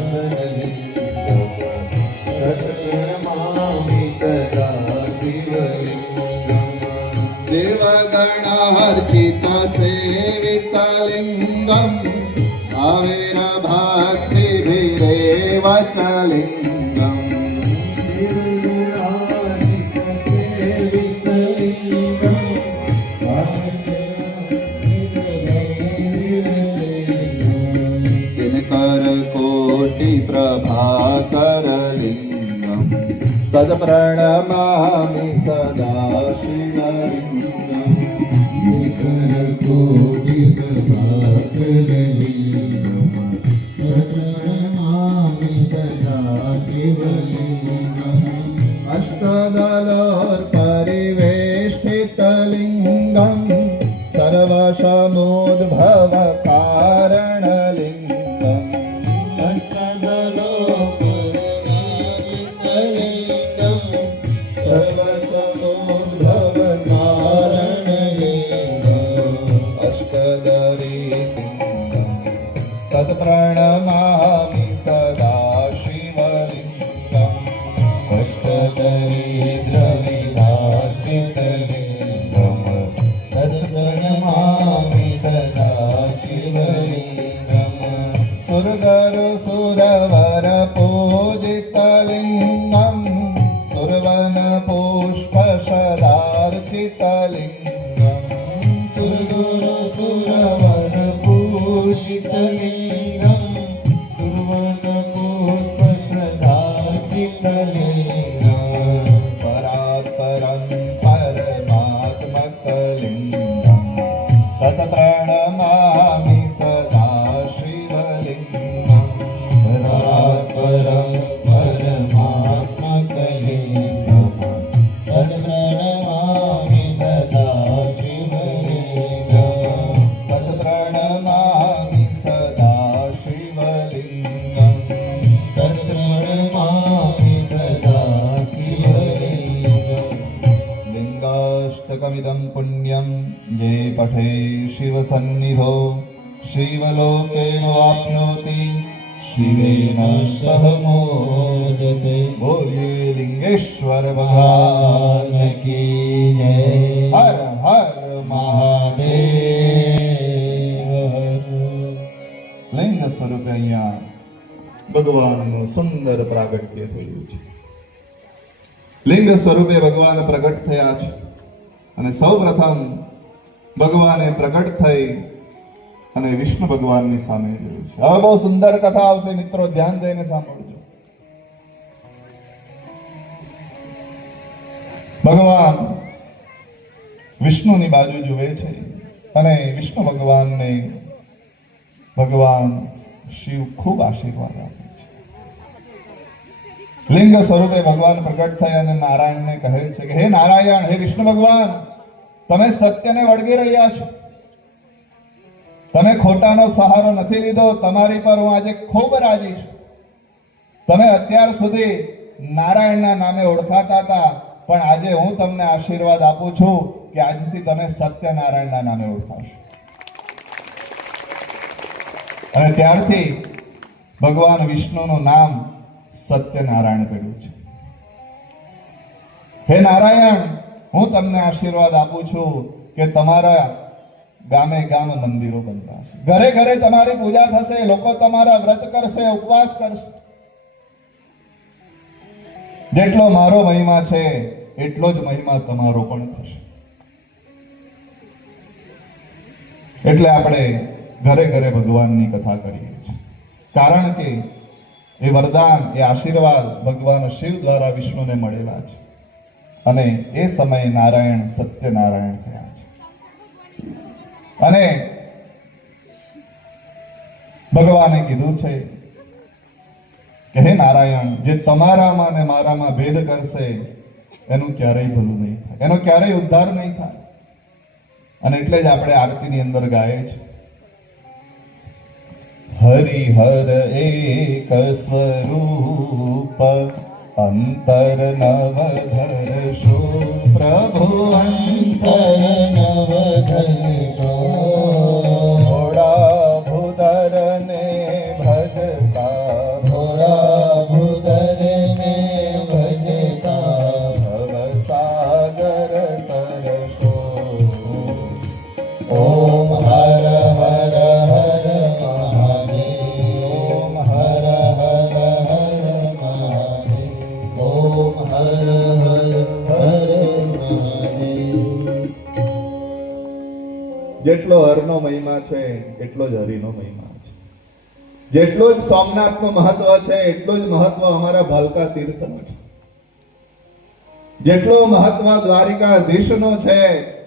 प्रणमामि सदा शिवलिङ्गम् अष्टदलोर्परिवेष्टितलिङ्गम् सर्वसमुद्भवकारणलिङ्गम् तत्प्रणमामि सदा शिवलिङ्गम् अष्टदरिद्रविनाशितलिङ्गम् तत्प्रणमामि सदा शिवलिङ्गम् सुरगरुसुरवरपूजितलिङ्गम् सुरवनपुष्पसदार्चितलिङ्गम् सुरगुरुसुरवरपूजितलिङ्गम् सुरवनपुष्पसदार्चितलिङ्गम् परात्परं परमात्मकलिङ्गम् तत्प्रणमामि सदा शिवलिङ्गम् परात्परं परमात्मकलिङ्गम् तत्प्रणमामि सदा शिवलिङ्गम् तत्प्रणमामि सदा शिवलिङ्गम् तत्प्रणमामि सदा शिवलिङ्गम् लिङ्गाष्टकमिदं पुण्यं ये पठे शिवसन्निधौ शिवलोके वाप्नोति शिवेन सह मोदते। बोलिए लिंगेश्वर भगवान की जय। हर हर महादेव। લિંગ સ્વરૂપે અહીંયા ભગવાનનું સુંદર પ્રાગટ્ય થયું છે. લિંગ સ્વરૂપે ભગવાન પ્રગટ થયા છે અને સૌપ્રથમ ભગવાને પ્રગટ થઈ અને વિષ્ણુ ભગવાનની સામે જોયું છે. હવે બહુ સુંદર કથા આવશે મિત્રો, ધ્યાન દઈને સાંભળજો. ભગવાન વિષ્ણુની બાજુ જુએ છે અને વિષ્ણુ ભગવાનને ભગવાન શિવ ખૂબ આશીર્વાદ આપે છે. લિંગ સ્વરૂપે ભગવાન પ્રગટ થયા અને નારાયણને કહે છે કે હે નારાયણ, હે વિષ્ણુ ભગવાન, તમે સત્યને વળગી રહ્યા છો. તમે ખોટાનો સહારો નથી લીધો. તમારી પર હું આજે ખૂબ રાજી છું. તમે અત્યાર સુધી નારાયણના નામે ઓળખાતા હતા, પણ આજે હું તમને આશીર્વાદ આપું છું કે આજથી તમે સત્યનારાયણના નામે ઓળખાશો. અને ત્યારથી ભગવાન વિષ્ણુનું નામ સત્યનારાયણ પડ્યું છે. હે નારાયણ, હું તમને આશીર્વાદ આપું છું કે તમારા ગામે ગામ મંદિરો બંધાશે, ઘરે ઘરે તમારી પૂજા થશે, લોકો તમારા વ્રત કરશે, ઉપવાસ કરશે. જેટલો મારો મહિમા છે એટલો જ મહિમા તમારો પણ થશે. એટલે આપણે ઘરે ઘરે ભગવાનની કથા કરીએ છીએ, કારણ કે એ વરદાન, એ આશીર્વાદ ભગવાન શિવ દ્વારા વિષ્ણુને મળેલા છે. અને એ સમયે નારાયણ સત્યનારાયણ થયા છે. અને ભગવાને કીધું છે કે હે નારાયણ, જે તમારામાં ને મારામાં ભેદ કરશે એનું ક્યારેય ભલું નહીં થાય, એનો ક્યારેય ઉદ્ધાર નહીં થાય. અને એટલે જ આપણે આરતીની અંદર ગાય છે, હરિહર એક સ્વરૂપ અંતર નવધરશો, પ્રભુ અંતર નવધરશો, ભોળા ભૂધરને ભજતા, ભોળા ભૂધરને ભજતા, ભવસાગર તરશો. ઓમ હર હર હર મહાદેવ, ઓમ હર હર હર મહાદેવ, ઓમ હર હર હર મહાદેવ. જેટલો હરનો મહિમા છે એટલો જ હરિનો મહિમા છે. જેટલો જ સોમનાથનું મહત્વ છે એટલું જ મહત્વ અમારા ભાલકા તીર્થનું છે. જેટલું મહત્વ દ્વારિકાધીશનો છે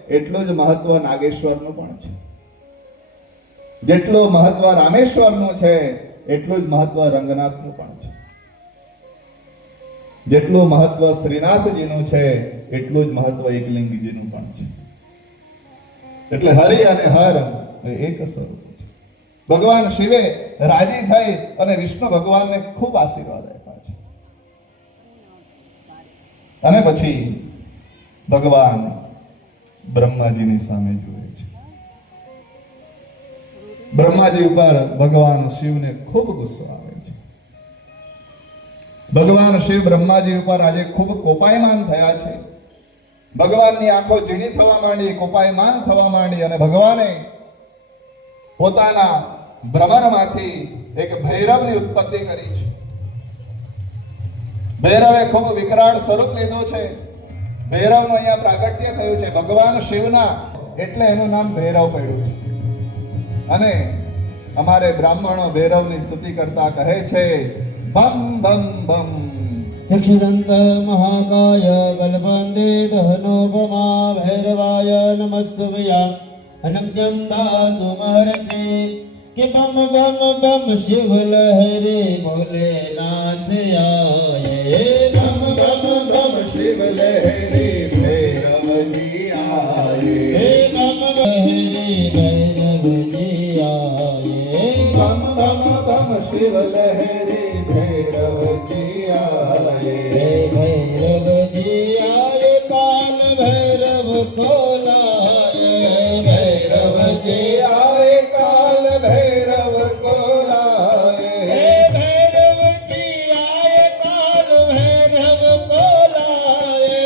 એટલું જ મહત્વ નાગેશ્વરનું પણ છે. જેટલું મહત્વ રામેશ્વરનું છે એટલું જ મહત્વ રંગનાથનું પણ છે. જેટલું મહત્વ શ્રીનાથજીનું છે એટલું જ મહત્વ એકલિંગજીનું પણ છે. એટલે હરિ અને હર એક સ્વરૂપ છે. ભગવાન શિવે રાજી થઈ અને વિષ્ણુ ભગવાનને ખૂબ આશીર્વાદ આપ્યા છે. અને પછી ભગવાન બ્રહ્માજીની સામે જુએ છે. બ્રહ્માજી ઉપર ભગવાન શિવને ખૂબ ગુસ્સો આવે છે. ભગવાન શિવ બ્રહ્માજી ઉપર આજે ખૂબ કોપાયમાન થયા છે. ભગવાનની આંખો ઝીણી થવા માંડી, કોપાયમાન થવા માંડી અને ભગવાને પોતાના ભ્રમરમાંથી એક ભૈરવની ઉત્પત્તિ કરી છે. ભૈરવે ખૂબ વિકરાળ સ્વરૂપ લીધું છે. ભૈરવનું અહીંયા પ્રાગટ્ય થયું છે ભગવાન શિવના, એટલે એનું નામ ભૈરવ પડ્યું છે. અને અમારે બ્રાહ્મણો ભૈરવની સ્તુતિ કરતા કહે છે બમ બમ બમ. દક્ષિણંત મહાકાય ગલબંદે દહનોપમા ભૈરવાય નમસ્તુભ્યા અનજ્ઞં ધાતુ મહર્ષિ કે બમ બમ બમ શિવ લહરે ભોલેનાથ આયે. બમ બમ બમ શિવ લહેરે ભૈરવજી આયે. હે બમ લહરે ભૈરવજી આયે. બમ બમ બમ શિવ લહેરે ભૈરવજી આયે. હે ભૈરવજી આયે કાલ ભૈરવ ખોલાય. ભૈરવજી આયે કાલ ભૈરવ કોલાય. હે ભૈરવજી આયે કાલ ભૈરવ ખોલાય.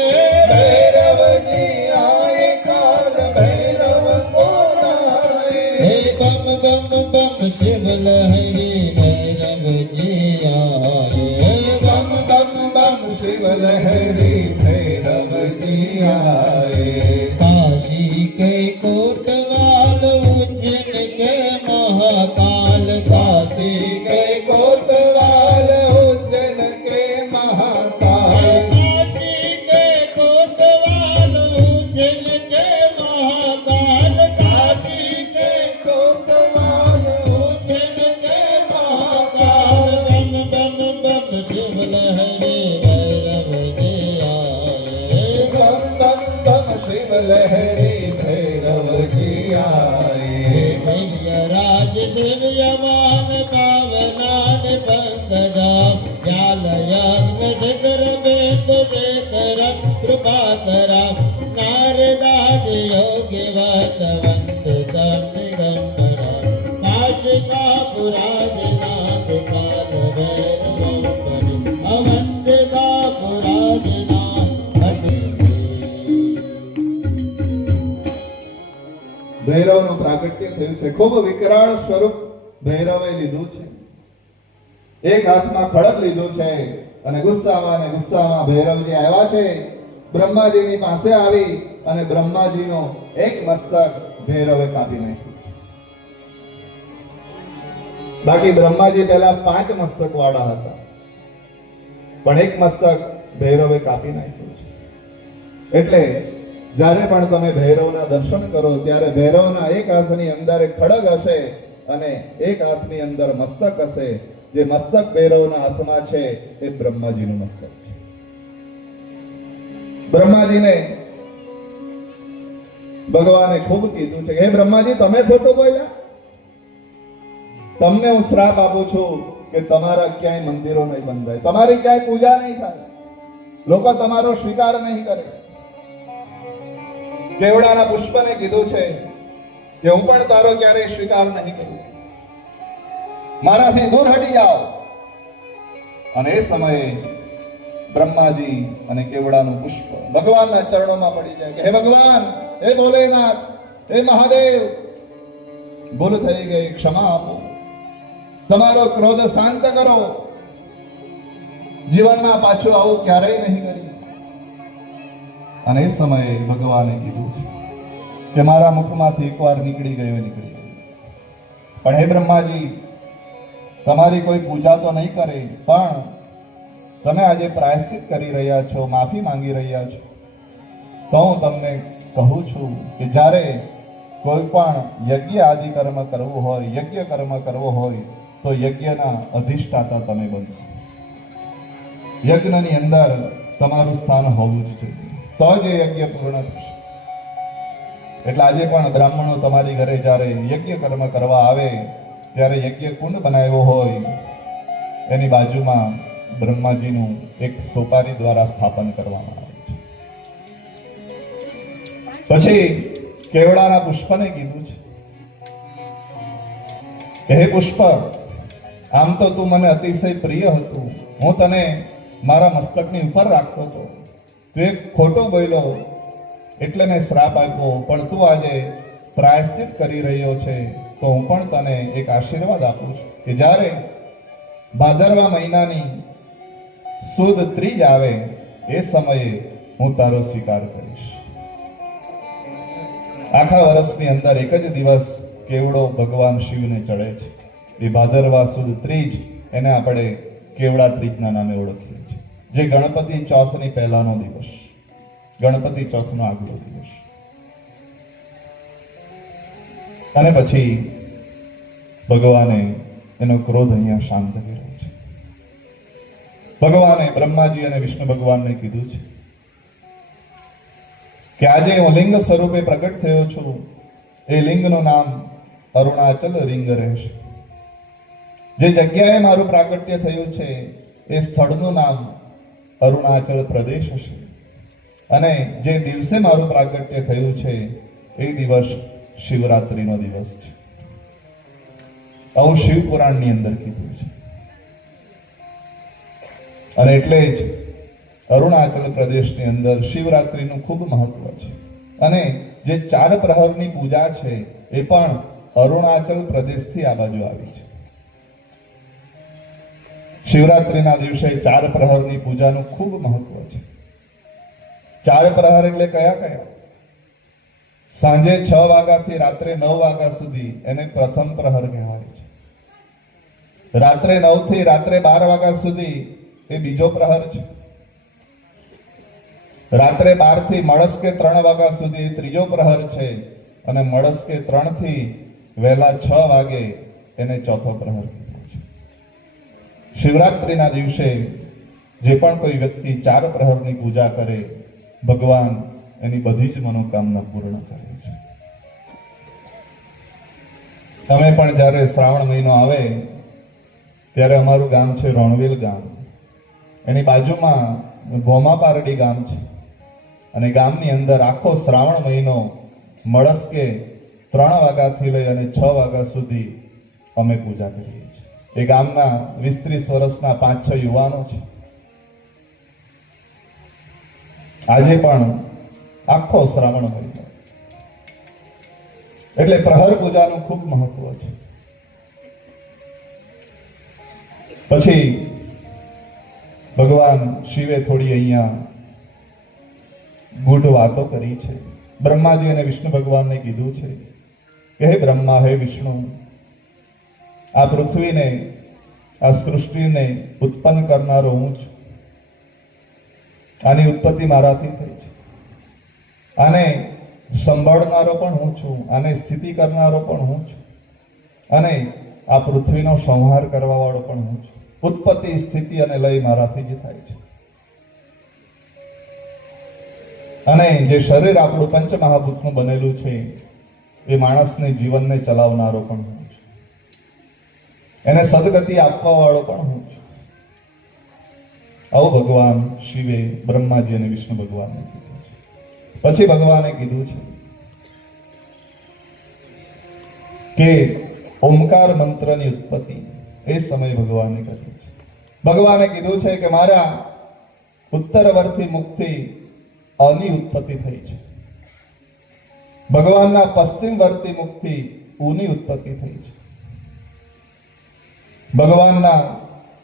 ભૈરવજી આયે કાલ ભૈરવ કોલાય. હે બમ બમ બમ શિવ લહરી ભૈરવજી આયે. બમ બમ બમ શિવ લહેરી ભૈરવજી આયે. કાશી કે કોટવાલ ઉજ્જૈન કે મહાકાલ. કાશી કે કોતવાલ ઉજ્જૈન કે મહાકાલ. કાશી કે કોટવાલ ઉજ્જૈન કે મહાકાલ. કાશી કે કોતવાલ ઉજ્જૈન કે મહાકાલ. બમ બમ બમ શિવ લહરે ભૈરવજી આયે. બમ બમ બમ શિવ લહેરી ભૈરવજી આયે. રાજ શિવયમાન પાવનાન પંકજા વ્યાલયાત્મ શિખર બેન્દુ શેખરમ કૃપાકરા નારદાદ યોગી વાતવંત સપ્તિગંબરા કાશિકા પુરાજનાથ કાલ ભૈરવંતરી અવંતિકા પુરાજનાથ. ભૈરવનું પ્રાગટ્ય થયું છે. ખૂબ વિકરાળ સ્વરૂપ ભૈરવે લીધું છે. એક હાથમાં ખડગ લીધું છે અને ગુસ્સામાં ભૈરવજી આવ્યા છે. બ્રહ્માજીની પાસે આવી અને બ્રહ્માજીનો એક મસ્તક ભૈરવે કાપી નાખ્યું. બાકી બ્રહ્માજી પહેલા 5 મસ્તક વાળા હતા, પણ એક મસ્તક ભૈરવે કાપી નાખ્યું છે. એટલે જ્યારે પણ તમે ભૈરવના દર્શન કરો ત્યારે ભૈરવના એક હાથની અંદર એક ખડગ હશે અને એક હાથની અંદર મસ્તક હશે. જે મસ્તક ભૈરવના હાથમાં છે એ બ્રહ્માજીનું મસ્તક છે. બ્રહ્માજીને ભગવાને ખૂબ કીધું છે કે હે બ્રહ્માજી, તમે ખોટું બોલ્યા. તમને હું શ્રાપ આપું છું કે તમારા ક્યાંય મંદિરો નહીં બંધાય, તમારી ક્યાંય પૂજા નહીં થાય, લોકો તમારો સ્વીકાર નહીં કરે. કેવડાના પુષ્પને કીધું છે કે હું પણ તારો ક્યારેય સ્વીકાર નહીં કરું, મારાથી દૂર હટી જાઓ. અને એ સમયે બ્રહ્માજી અને કેવડાનું પુષ્પ ભગવાનના ચરણોમાં પડી જાય કે હે ભગવાન, હે ભોલેનાથ, હે મહાદેવ, ભૂલ થઈ ગઈ, ક્ષમા આપો, તમારો ક્રોધ શાંત કરો, જીવનમાં પાછું આવું ક્યારેય નહીં કરી. અને એ સમયે ભગવાને કીધું છે કે મારા મુખમાંથી એકવાર નીકળી ગયો નીકળી ગયો, પણ હે બ્રહ્માજી, તમારી કોઈ પૂજા તો નહીં કરે, પણ તમે આજે પ્રાયશ્ચિત કરી રહ્યા છો, માફી માંગી રહ્યા છો, તો હું તમને કહું છું કે જ્યારે કોઈ પણ યજ્ઞ આદિ કર્મ કરવું હોય, યજ્ઞ કર્મ કરવો હોય, તો યજ્ઞના અધિષ્ઠાતા તમે બનશો. યજ્ઞની અંદર તમારું સ્થાન હોવું જ જોઈએ, તો જ એ યજ્ઞ પૂર્ણ થશે. એટલે આજે પણ બ્રાહ્મણો તમારી ઘરે જ્યારે યજ્ઞ કર્મ કરવા આવે ત્યારે યજ્ઞ કુંડ બનાવ્યો હોય એની બાજુમાં બ્રહ્માજીનું એક સોપારી દ્વારા સ્થાપન કરવામાં આવે છે. પછી કેવડાના પુષ્પને કીધું છે કે હે પુષ્પ, આમ તો તું મને અતિશય પ્રિય હતું, હું તને મારા મસ્તકની ઉપર રાખતો હતો, તું એક ખોટો બોલ્યો એટલે મેં શ્રાપ આપ્યો, પણ તું આજે પ્રાયશ્ચિત કરી રહ્યો છે તો હું પણ તને એક આશીર્વાદ આપું છું કે જ્યારે ભાદરવા મહિનાની સુદ ત્રીજ આવે એ સમયે હું તારો સ્વીકાર કરીશ. આખા વર્ષની અંદર એક જ દિવસ કેવડો ભગવાન શિવને ચડે છે, એ ભાદરવા સુદ ત્રીજ, એને આપણે કેવડા ત્રીજના નામે ઓળખીએ છીએ, જે ગણપતિ ચોથની પહેલાનો દિવસ, ગણપતિ ચોથનો આગલો દિવસ. અને પછી ભગવાને એનો ક્રોધ અહીંયા શાંત કર્યો છે. ભગવાને બ્રહ્માજી અને વિષ્ણુ ભગવાનને કીધું છે કે આજે હું લિંગ સ્વરૂપે પ્રગટ થયો છું, એ લિંગનું નામ અરુણાચલ લિંગ રહેશે. જે જગ્યાએ મારું પ્રાગટ્ય થયું છે એ સ્થળનું નામ અરુણાચલ પ્રદેશ હશે. અને જે દિવસે મારું પ્રાગટ્ય થયું છે એ દિવસ શિવરાત્રીનો દિવસ છે. આવું શિવ પુરાણની અંદર કીધું છે. અને એટલે જ અરુણાચલ પ્રદેશની અંદર શિવરાત્રીનું ખૂબ મહત્વ છે. અને જે 4 પ્રહરની પૂજા છે એ પણ અરુણાચલ પ્રદેશથી આ બાજુ આવી છે. શિવરાત્રીના દિવસે 4 પ્રહરની પૂજાનું ખૂબ મહત્વ છે. 4 પ્રહર એટલે કયા કયા? સાંજે 6 વાગ્યાથી રાત્રે 9 વાગ્યા સુધી એને પ્રથમ પ્રહર કહેવાય છે. રાત્રે 9 થી રાત્રે 12 વાગ્યા સુધી એ બીજો પ્રહર છે. રાત્રે 12 થી મળસ્કે 3 વાગ્યા સુધી ત્રીજો પ્રહર છે. અને મળસ્કે 3 થી વહેલા 6 વાગે એને ચોથો પ્રહર કીધો છે. શિવરાત્રીના દિવસે જે પણ કોઈ વ્યક્તિ 4 પ્રહરની પૂજા કરે, ભગવાન એની બધી જ મનોકામના પૂર્ણ કરે છે. અમે પણ જ્યારે શ્રાવણ મહિનો આવે ત્યારે અમારું ગામ છે રોણવેલ ગામ, એની બાજુમાં ભોમાપારડી ગામ છે. અને ગામની અંદર આખો શ્રાવણ મહિનો મળસ્કે 3 વાગ્યાથી લઈ અને 6 વાગ્યા સુધી અમે પૂજા કરીએ છીએ. એ ગામના 20-30 વર્ષના 5-6 યુવાનો છે. આજે પણ આખો શ્રાવણ મહિનો એટલે પ્રહર પૂજાનું ખૂબ મહત્વ છે. પછી ભગવાન શિવે થોડી અહીંયા ગૂઢ વાતો કરી છે. બ્રહ્માજી અને વિષ્ણુ ભગવાનને કીધું છે કે હે બ્રહ્મા, હે વિષ્ણુ, આ પૃથ્વીને, આ સૃષ્ટિને ઉત્પન્ન કરનારો હું છું. આની ઉત્પત્તિ મારાથી થઈ છે. આને સંભાળનારો પણ હું છું, આને સ્થિતિ કરનારો પણ હું છું, અને આ પૃથ્વીનો સંહાર કરવા વાળો પણ હું છું. ઉત્પત્તિ, સ્થિતિ અને લય મારાથી જ થાય છે. અને જે શરીર આપણું પંચમહાભૂતનું બનેલું છે એ માણસને જીવનને ચલાવનારો પણ હું છું, એને સદગતિ આપવા વાળો પણ હું છું. આવું ભગવાન શિવે બ્રહ્માજી અને વિષ્ણુ ભગવાનને કીધું છે. પછી ભગવાને કીધું છે કે ઓમકાર મંત્રની ઉત્પત્તિ એ સમય ભગવાને કરી છે. ભગવાને કીધું છે કે મારા ઉત્તરવર્તી મુખથી અની ઉત્પત્તિ થઈ છે. ભગવાનના પશ્ચિમવર્તી મુખથી ઉની ઉત્પત્તિ થઈ છે. ભગવાનના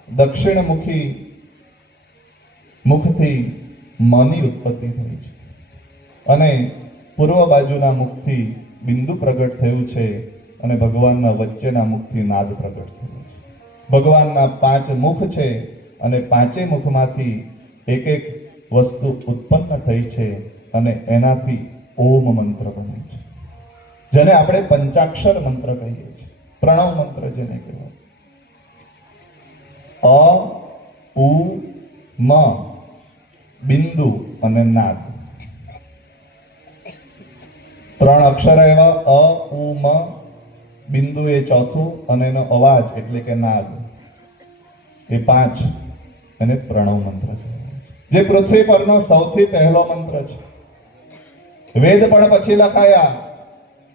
દક્ષિણમુખી મુખથી મની ઉત્પત્તિ થઈ છે. અને પૂર્વ બાજુના મુખથી બિંદુ પ્રગટ થયું છે. અને ભગવાનના વચ્ચેના મુખથી નાદ પ્રગટ થયું છે. ભગવાનના 5 મુખ છે અને પાંચે મુખમાંથી એક એક વસ્તુ ઉત્પન્ન થઈ છે અને એનાથી ઓમ મંત્ર બને છે, જેને આપણે પંચાક્ષર મંત્ર કહીએ છીએ, પ્રણવ મંત્ર જેને કહેવાય. અ, ઉ, મ, બિંદુ અને નાદ. ત્રણ અક્ષર એવા અ, ઉ, મ, બિંદુ એ ચોથું અને એનો અવાજ એટલે કે નાદ એ પાંચ, એને પ્રણવ મંત્ર છે, જે પૃથ્વી પરનો સૌથી પહેલો મંત્ર છે. વેદ પણ પછી લખાયા,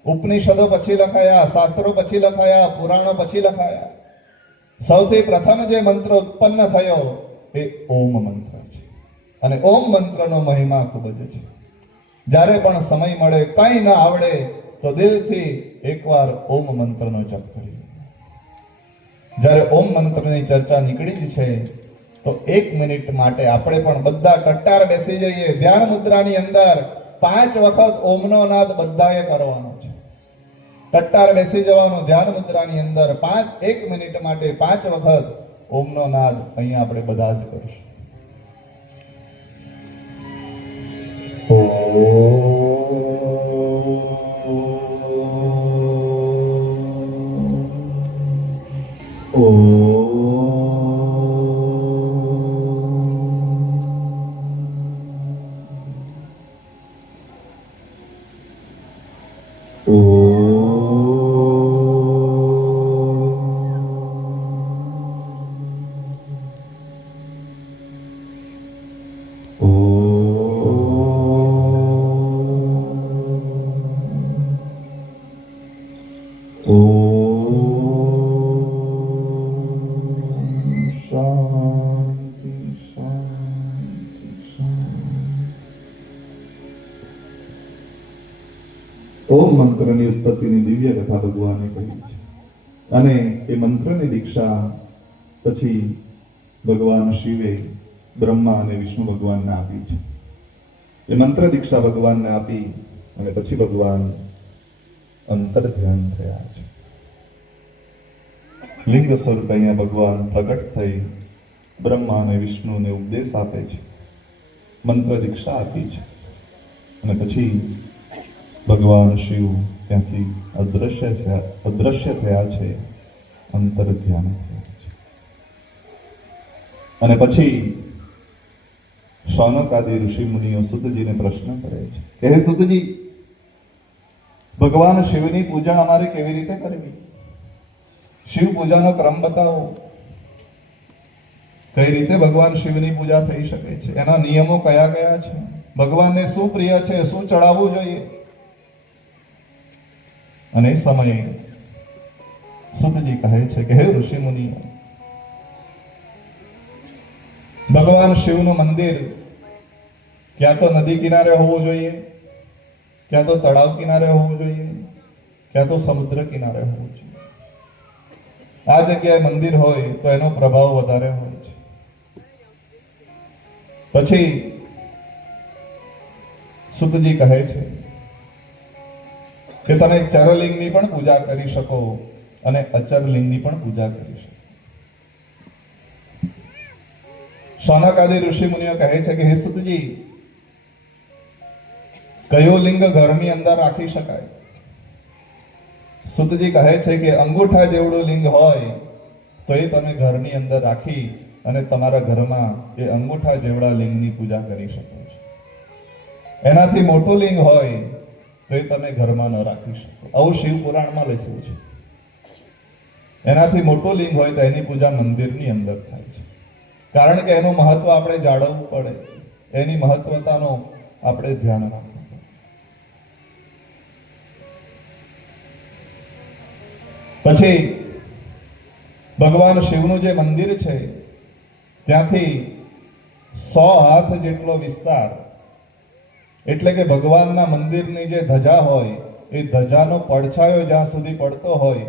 ઉપનિષદો પછી લખાયા, શાસ્ત્રો પછી લખાયા, પુરાણો પછી લખાયા. સૌથી પ્રથમ જે મંત્ર ઉત્પન્ન થયો એ ઓમ મંત્ર છે. અને ઓમ મંત્રનો મહિમા ખૂબ જ છે. જ્યારે પણ સમય મળે, કંઈ ન આવડે તો દિલથી એકવાર ઓમ મંત્રનો જપ કરીએ. જ્યારે ઓમ મંત્રની ચર્ચા નીકળી જ છે તો 1 મિનિટ માટે આપણે પણ બધા કટ્ટાર બેસી જઈએ. ધ્યાન મુદ્રાની અંદર 5 વખત ઓમનો નાદ બધાએ કરવાનો છે. કટ્ટાર બેસી જવાનું ધ્યાન મુદ્રાની અંદર 1 મિનિટ માટે 5 વખત ઓમનો નાદ અહીંયા આપણે બધા જ કરીશું. ઓમ મંત્રની ઉત્પત્તિની દિવ્ય કથા ભગવાને કહી છે અને એ મંત્રની દીક્ષા પછી ભગવાન શિવે બ્રહ્મા અને વિષ્ણુ ભગવાનને આપી છે. એ મંત્ર દીક્ષા ભગવાનને આપી અને પછી ભગવાન અંતર ધ્યાન થયા છે. લિંગ સ્વરૂપે અહીંયા ભગવાન પ્રગટ થઈ બ્રહ્મા અને વિષ્ણુને ઉપદેશ આપે છે, મંત્ર દીક્ષા આપી છે અને પછી ભગવાન શિવ ત્યાંથી અદ્રશ્ય થયા છે, અંતર ધ્યાન થયા છે. અને પછી શૌનક આદિ ઋષિ મુનિઓ સુતજીને પ્રશ્ન કરે છે કે હે સુતજી, ભગવાન શિવની પૂજા અમારે કેવી રીતે કરવી? શિવ પૂજાનો ક્રમ બતાવો. કઈ રીતે ભગવાન શિવની પૂજા થઈ શકે છે? એના નિયમો કયા કયા છે? ભગવાનને શું પ્રિય છે? શું ચડાવવું જોઈએ? અને એ સમયે સુતજી કહે છે કે હે ઋષિ મુનિઓ, ભગવાન શિવનું મંદિર ક્યાં તો નદી કિનારે હોવું જોઈએ, ક્યાં તો તળાવ કિનારે હોવું જોઈએ, ક્યાં તો સમુદ્ર કિનારે હોવું જોઈએ. આ જગ્યાએ મંદિર હોય તો એનો પ્રભાવ વધારે હોય છે. પછી સુતજી કહે છે કે તમે ચરલિંગની પણ પૂજા કરી શકો અને અચરલિંગની પણ પૂજા કરી શકો. શૌનક આદિ ઋષિ મુનિઓ કહે છે કે હે સુતજી, કયો લિંગ ઘરની અંદર રાખી શકાય? સુતજી કહે છે કે અંગૂઠા જેવડું લિંગ હોય તો એ તમે ઘરની અંદર રાખી અને તમારા ઘરમાં એ અંગૂઠા જેવડા લિંગની પૂજા કરી શકો છો. એનાથી મોટું લિંગ હોય તો એ તમે ઘરમાં ન રાખી શકો. આવું શિવ પુરાણમાં લખ્યું છે. એનાથી મોટું લિંગ હોય તો એની પૂજા મંદિરની અંદર થાય છે, કારણ કે એનું મહત્વ આપણે જાળવવું પડે, એની મહત્વતાનો આપણે ધ્યાન રાખવું પડે. પછી ભગવાન શિવનું જે મંદિર છે ત્યાંથી 100 હાથ જેટલો વિસ્તાર, એટલે કે ભગવાનના મંદિરની જે ધજા હોય એ ધજાનો પડછાયો જ્યાં સુધી પડતો હોય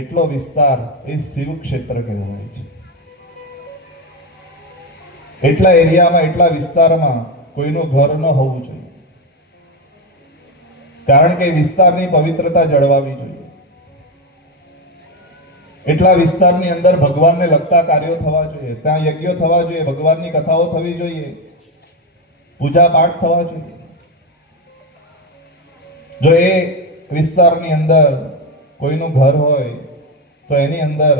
એટલો વિસ્તાર એ શિવ ક્ષેત્ર કહેવાય છે. એટલા એરિયામાં, એટલા વિસ્તારમાં કોઈનું ઘર ન હોવું જોઈએ, કારણ કે વિસ્તારની પવિત્રતા જળવાવી જોઈએ. એટલા વિસ્તારની અંદર ભગવાનને લગતા કાર્યો થવા જોઈએ, ત્યાં યજ્ઞો થવા જોઈએ, ભગવાનની કથાઓ થવી જોઈએ, પૂજા પાઠ થવા જોઈએ. જો એ વિસ્તારની અંદર કોઈનું ઘર હોય તો એની અંદર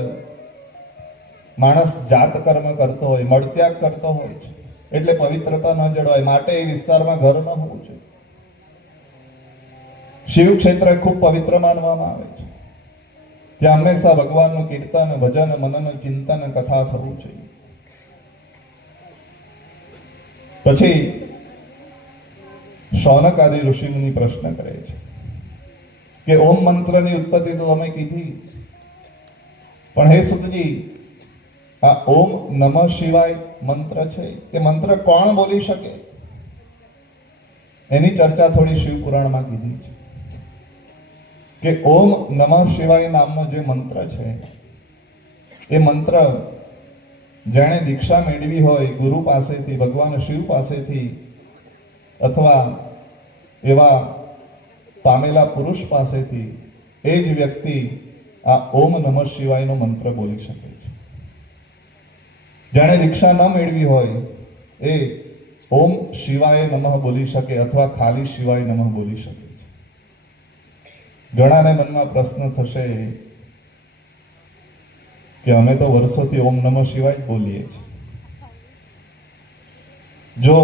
માણસ જાત કર્મ કરતો હોય, મળત્યાગ કરતો હોય છે, એટલે પવિત્રતા ન જળવાય. માટે એ વિસ્તારમાં ઘર ન હોવું જોઈએ. શિવ ક્ષેત્ર ખૂબ પવિત્ર માનવામાં આવે છે. ત્યાં હંમેશા ભગવાનનું કીર્તન, ભજન, મનન, ચિંતન, કથા થવું જોઈએ. પછી શૌનક આદિ ઋષિમુનિ પ્રશ્ન કરે છે કે ઓમ મંત્રની ઉત્પત્તિ તો તમે કીધી, પણ હે સુતજી, આ ઓમ નમઃ શિવાય મંત્ર છે, એ મંત્ર કોણ બોલી શકે? એની ચર્ચા થોડી શિવ પુરાણમાં કીધી છે કે ઓમ નમઃ શિવાય નામનો જે મંત્ર છે, એ મંત્ર જેણે દીક્ષા મેળવી હોય ગુરુ પાસેથી, ભગવાન શિવ પાસેથી, અથવા એવા પામેલા પુરુષ પાસેથી, એ જ વ્યક્તિ આ ઓમ નમઃ શિવાયનો મંત્ર બોલી શકે છે. જેણે દીક્ષા ન મેળવી હોય એ ઓમ શિવાય નમઃ બોલી શકે અથવા ખાલી શિવાય નમઃ બોલી શકે છે. ઘણાને મનમાં પ્રશ્ન થશે કે અમે તો વર્ષોથી ઓમ નમઃ શિવાય જ બોલીએ છીએ. જો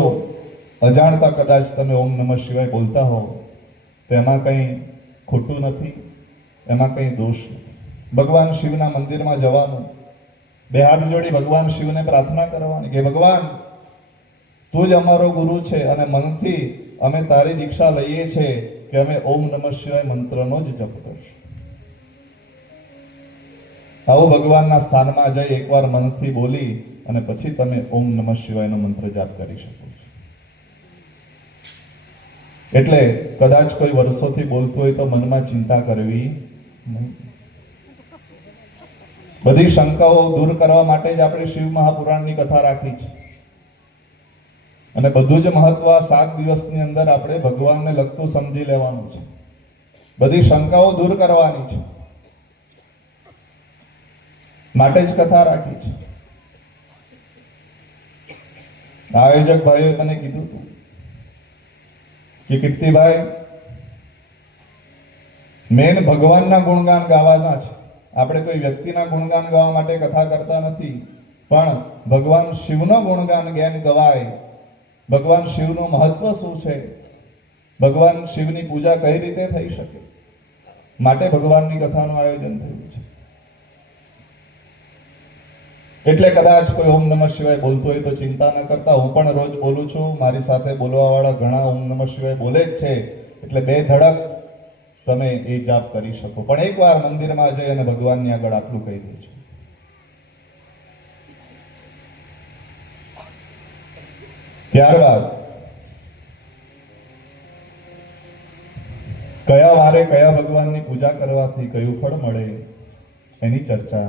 અજાણતા કદાચ તમે ઓમ નમઃ શિવાય બોલતા હો તો એમાં કંઈ ખોટું નથી, એમાં કંઈ દોષ નથી. ભગવાન શિવના મંદિરમાં જવાનું, બે હાથ જોડી ભગવાન શિવને પ્રાર્થના કરવાની કે ભગવાન, તું જ અમારો ગુરુ છે અને મનથી અમે તારી દીક્ષા લઈએ છીએ કે અમે ઓમ નમઃ શિવાય મંત્રનો જ જપ કરશું. આવો ભગવાનના સ્થાનમાં જઈ એકવાર મનથી બોલી અને પછી તમે ઓમ નમઃ શિવાયનો મંત્ર જાપ કરી શકો છો. એટલે કદાચ કોઈ વર્ષોથી બોલતું હોય તો મનમાં ચિંતા કરવી નહીં. બધી શંકાઓ દૂર કરવા માટે જ આપણે શિવ મહાપુરાણની કથા રાખી છે. અને બધું જ મહત્વ 7 દિવસની અંદર આપણે ભગવાનને લગતું સમજી લેવાનું છે. બધી શંકાઓ દૂર કરવાની છે, માટે જ કથા રાખી છે. આયોજક ભાઈઓએ મને કીધું હતું કે કીર્તિભાઈ, મેન ભગવાનના ગુણગાન ગાવાના છે. આપણે કોઈ વ્યક્તિના ગુણગાન ગાવા માટે કથા કરતા નથી, પણ ભગવાન શિવનો ગુણગાન કેમ ગવાય, ભગવાન શિવનું મહત્વ શું છે, ભગવાન શિવની પૂજા કઈ રીતે થઈ શકે, માટે ભગવાનની કથાનું આયોજન થયું છે. એટલે કદાચ કોઈ ઓમ નમઃ શિવાય બોલતો હોય તો ચિંતા ન કરતા. હું પણ રોજ બોલું છું, મારી સાથે બોલવા વાળા ઘણા ઓમ નમઃ શિવાય બોલે જ છે, એટલે બે ધડક તમે એ જાપ કરી શકો. પણ એકવાર મંદિરમાં જઈ અને ભગવાનની આગળ આટલું કહી દેજો. ત્યારબાદ કયા વારે કયા ભગવાનની પૂજા કરવાથી કયું ફળ મળે એની ચર્ચા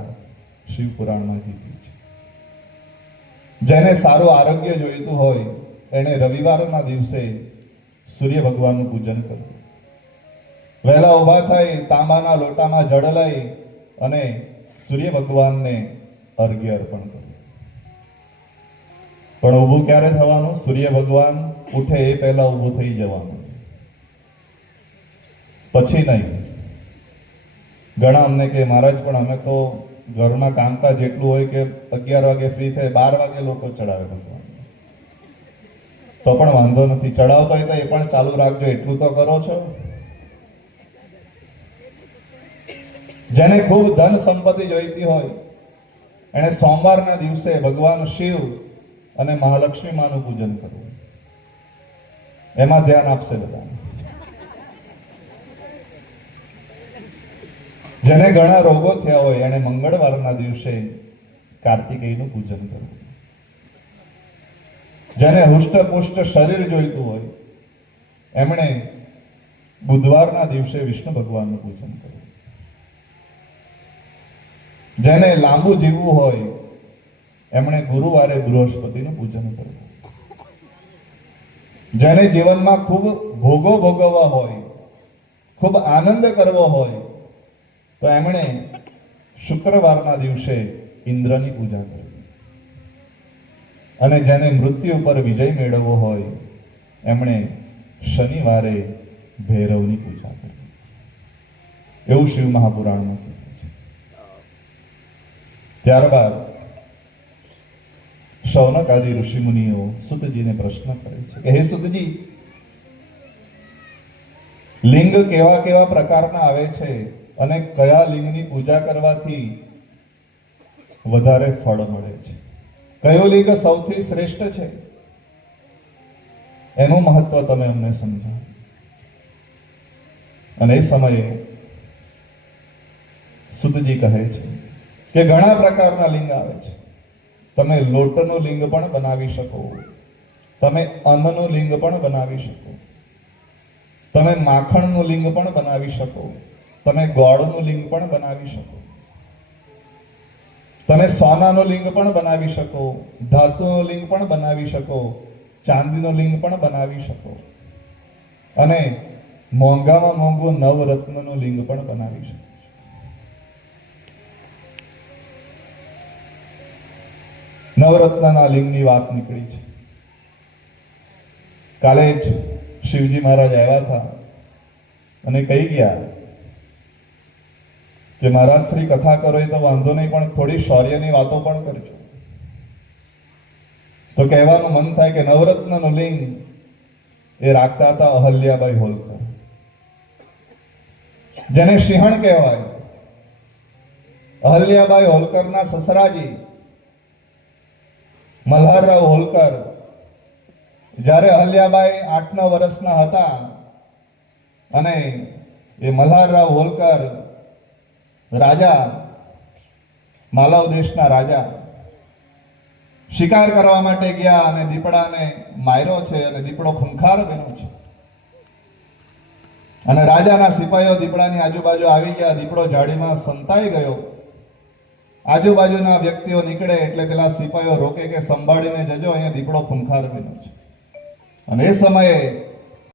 શિવ પુરાણમાં કીધી છે. જેને સારું આરોગ્ય જોઈતું હોય એને રવિવારના દિવસે સૂર્ય ભગવાનનું પૂજન કરવું. વહેલા ઉભા થઈ તાંબાના લોટામાં જળ લઈ અને સૂર્ય ભગવાનને અર્ઘ્ય અર્પણ કરવું. પણ ઊભું ક્યારે થવાનું? સૂર્ય ભગવાન ઉઠે એ પહેલા ઊભું થઈ જવાનું, પછી નહીં. ઘણા અમને કે મહારાજ પણ અમે તો ઘરમાં કામકાજ એટલું હોય કે 11 વાગે ફ્રી થાય, 12 વાગે લોકો ચડાવે ભગવાન. તો પણ વાંધો નથી, ચડાવતો હોય તો એ પણ ચાલુ રાખજો, એટલું તો કરો છો. જેને ખૂબ ધન સંપત્તિ જોઈતી હોય એને સોમવારના દિવસે ભગવાન શિવ અને મહાલક્ષ્મી માનું પૂજન કરવું. એમાં ધ્યાન આપશે બધા. જેને ઘણા રોગો થયા હોય એને મંગળવારના દિવસે કાર્તિકેયનું પૂજન કરવું. જેને હુષ્ટપુષ્ટ શરીર જોઈતું હોય એમણે બુધવારના દિવસે વિષ્ણુ ભગવાનનું પૂજન કરવું. જેને લાંબુ જીવવું હોય એમણે ગુરુવારે બૃહસ્પતિનું પૂજન કરવું. જેને જીવનમાં ખૂબ ભોગો ભોગવવા હોય, ખૂબ આનંદ કરવો હોય તો એમણે શુક્રવારના દિવસે ઇન્દ્રની પૂજા કરવી, અને જેને મૃત્યુ પર વિજય મેળવવો હોય એમણે શનિવારે ભૈરવની પૂજા કરવી, એવું શિવ મહાપુરાણમાં કીધું છે. ત્યારબાદ શૌનક આદિ ઋષિમુનિઓ સુતજીને પ્રશ્ન કરે છે કે હે સુતજી, લિંગ કેવા કેવા પ્રકારના આવે છે અને કયા લિંગની પૂજા કરવાથી વધારે ફળ મળે છે? કયો લિંગ સૌથી શ્રેષ્ઠ છે એનું મહત્વ તમે અમને સમજાવો. અને એ સમયે સુતજી કહે છે કે ઘણા પ્રકારના લિંગ આવે છે. તમે લોટનું લિંગ પણ બનાવી શકો, તમે અન્નનું લિંગ પણ બનાવી શકો, તમે માખણનું લિંગ પણ બનાવી શકો, તમે ગોળનું લિંગ પણ બનાવી શકો, તમે સોનાનું લિંગ પણ બનાવી શકો, ધાતુનું લિંગ પણ બનાવી શકો, ચાંદીનું લિંગ પણ બનાવી શકો, અને મોંઘામાં મોંઘું નવરત્નનું લિંગ પણ બનાવી શકો. નવરત્નના લિંગની વાત નીકળી છે. કાલે જ શિવજી મહારાજ આવ્યા હતા અને કહી ગયા કે મહારાજ શ્રી કથા કરો એ તો વાંધો નહીં, પણ થોડી શૌર્યની વાતો પણ કરજો. તો કહેવાનું મન થાય કે નવરત્નનું લિંગ એ રાખતા હતા અહલ્યાબાઈ હોલકર, જેને સિંહણ કહેવાય. અહલ્યાબાઈ હોલકરના સસરાજી મલ્હારરાવ હોલકર જ્યારે અહલ્યાબાઈ 8-9 વર્ષના હતા અને એ મલ્હારરાવ હોલકર રાજા, માલવ દેશના રાજા, શિકાર કરવા માટે ગયા અને દીપડાને માર્યો છે અને દીપડો ખૂંખાર બન્યો છે. અને રાજાના સિપાહીઓ દીપડાની આજુબાજુ આવી ગયા, દીપડો ઝાડીમાં સંતાઈ ગયો. આજુબાજુના વ્યક્તિઓ નીકળે એટલે પેલા સિપાહીઓ રોકે કે સંભાળીને જજો, અહીંયા દીપડો ખૂંખાર બન્યો છે. અને એ સમયે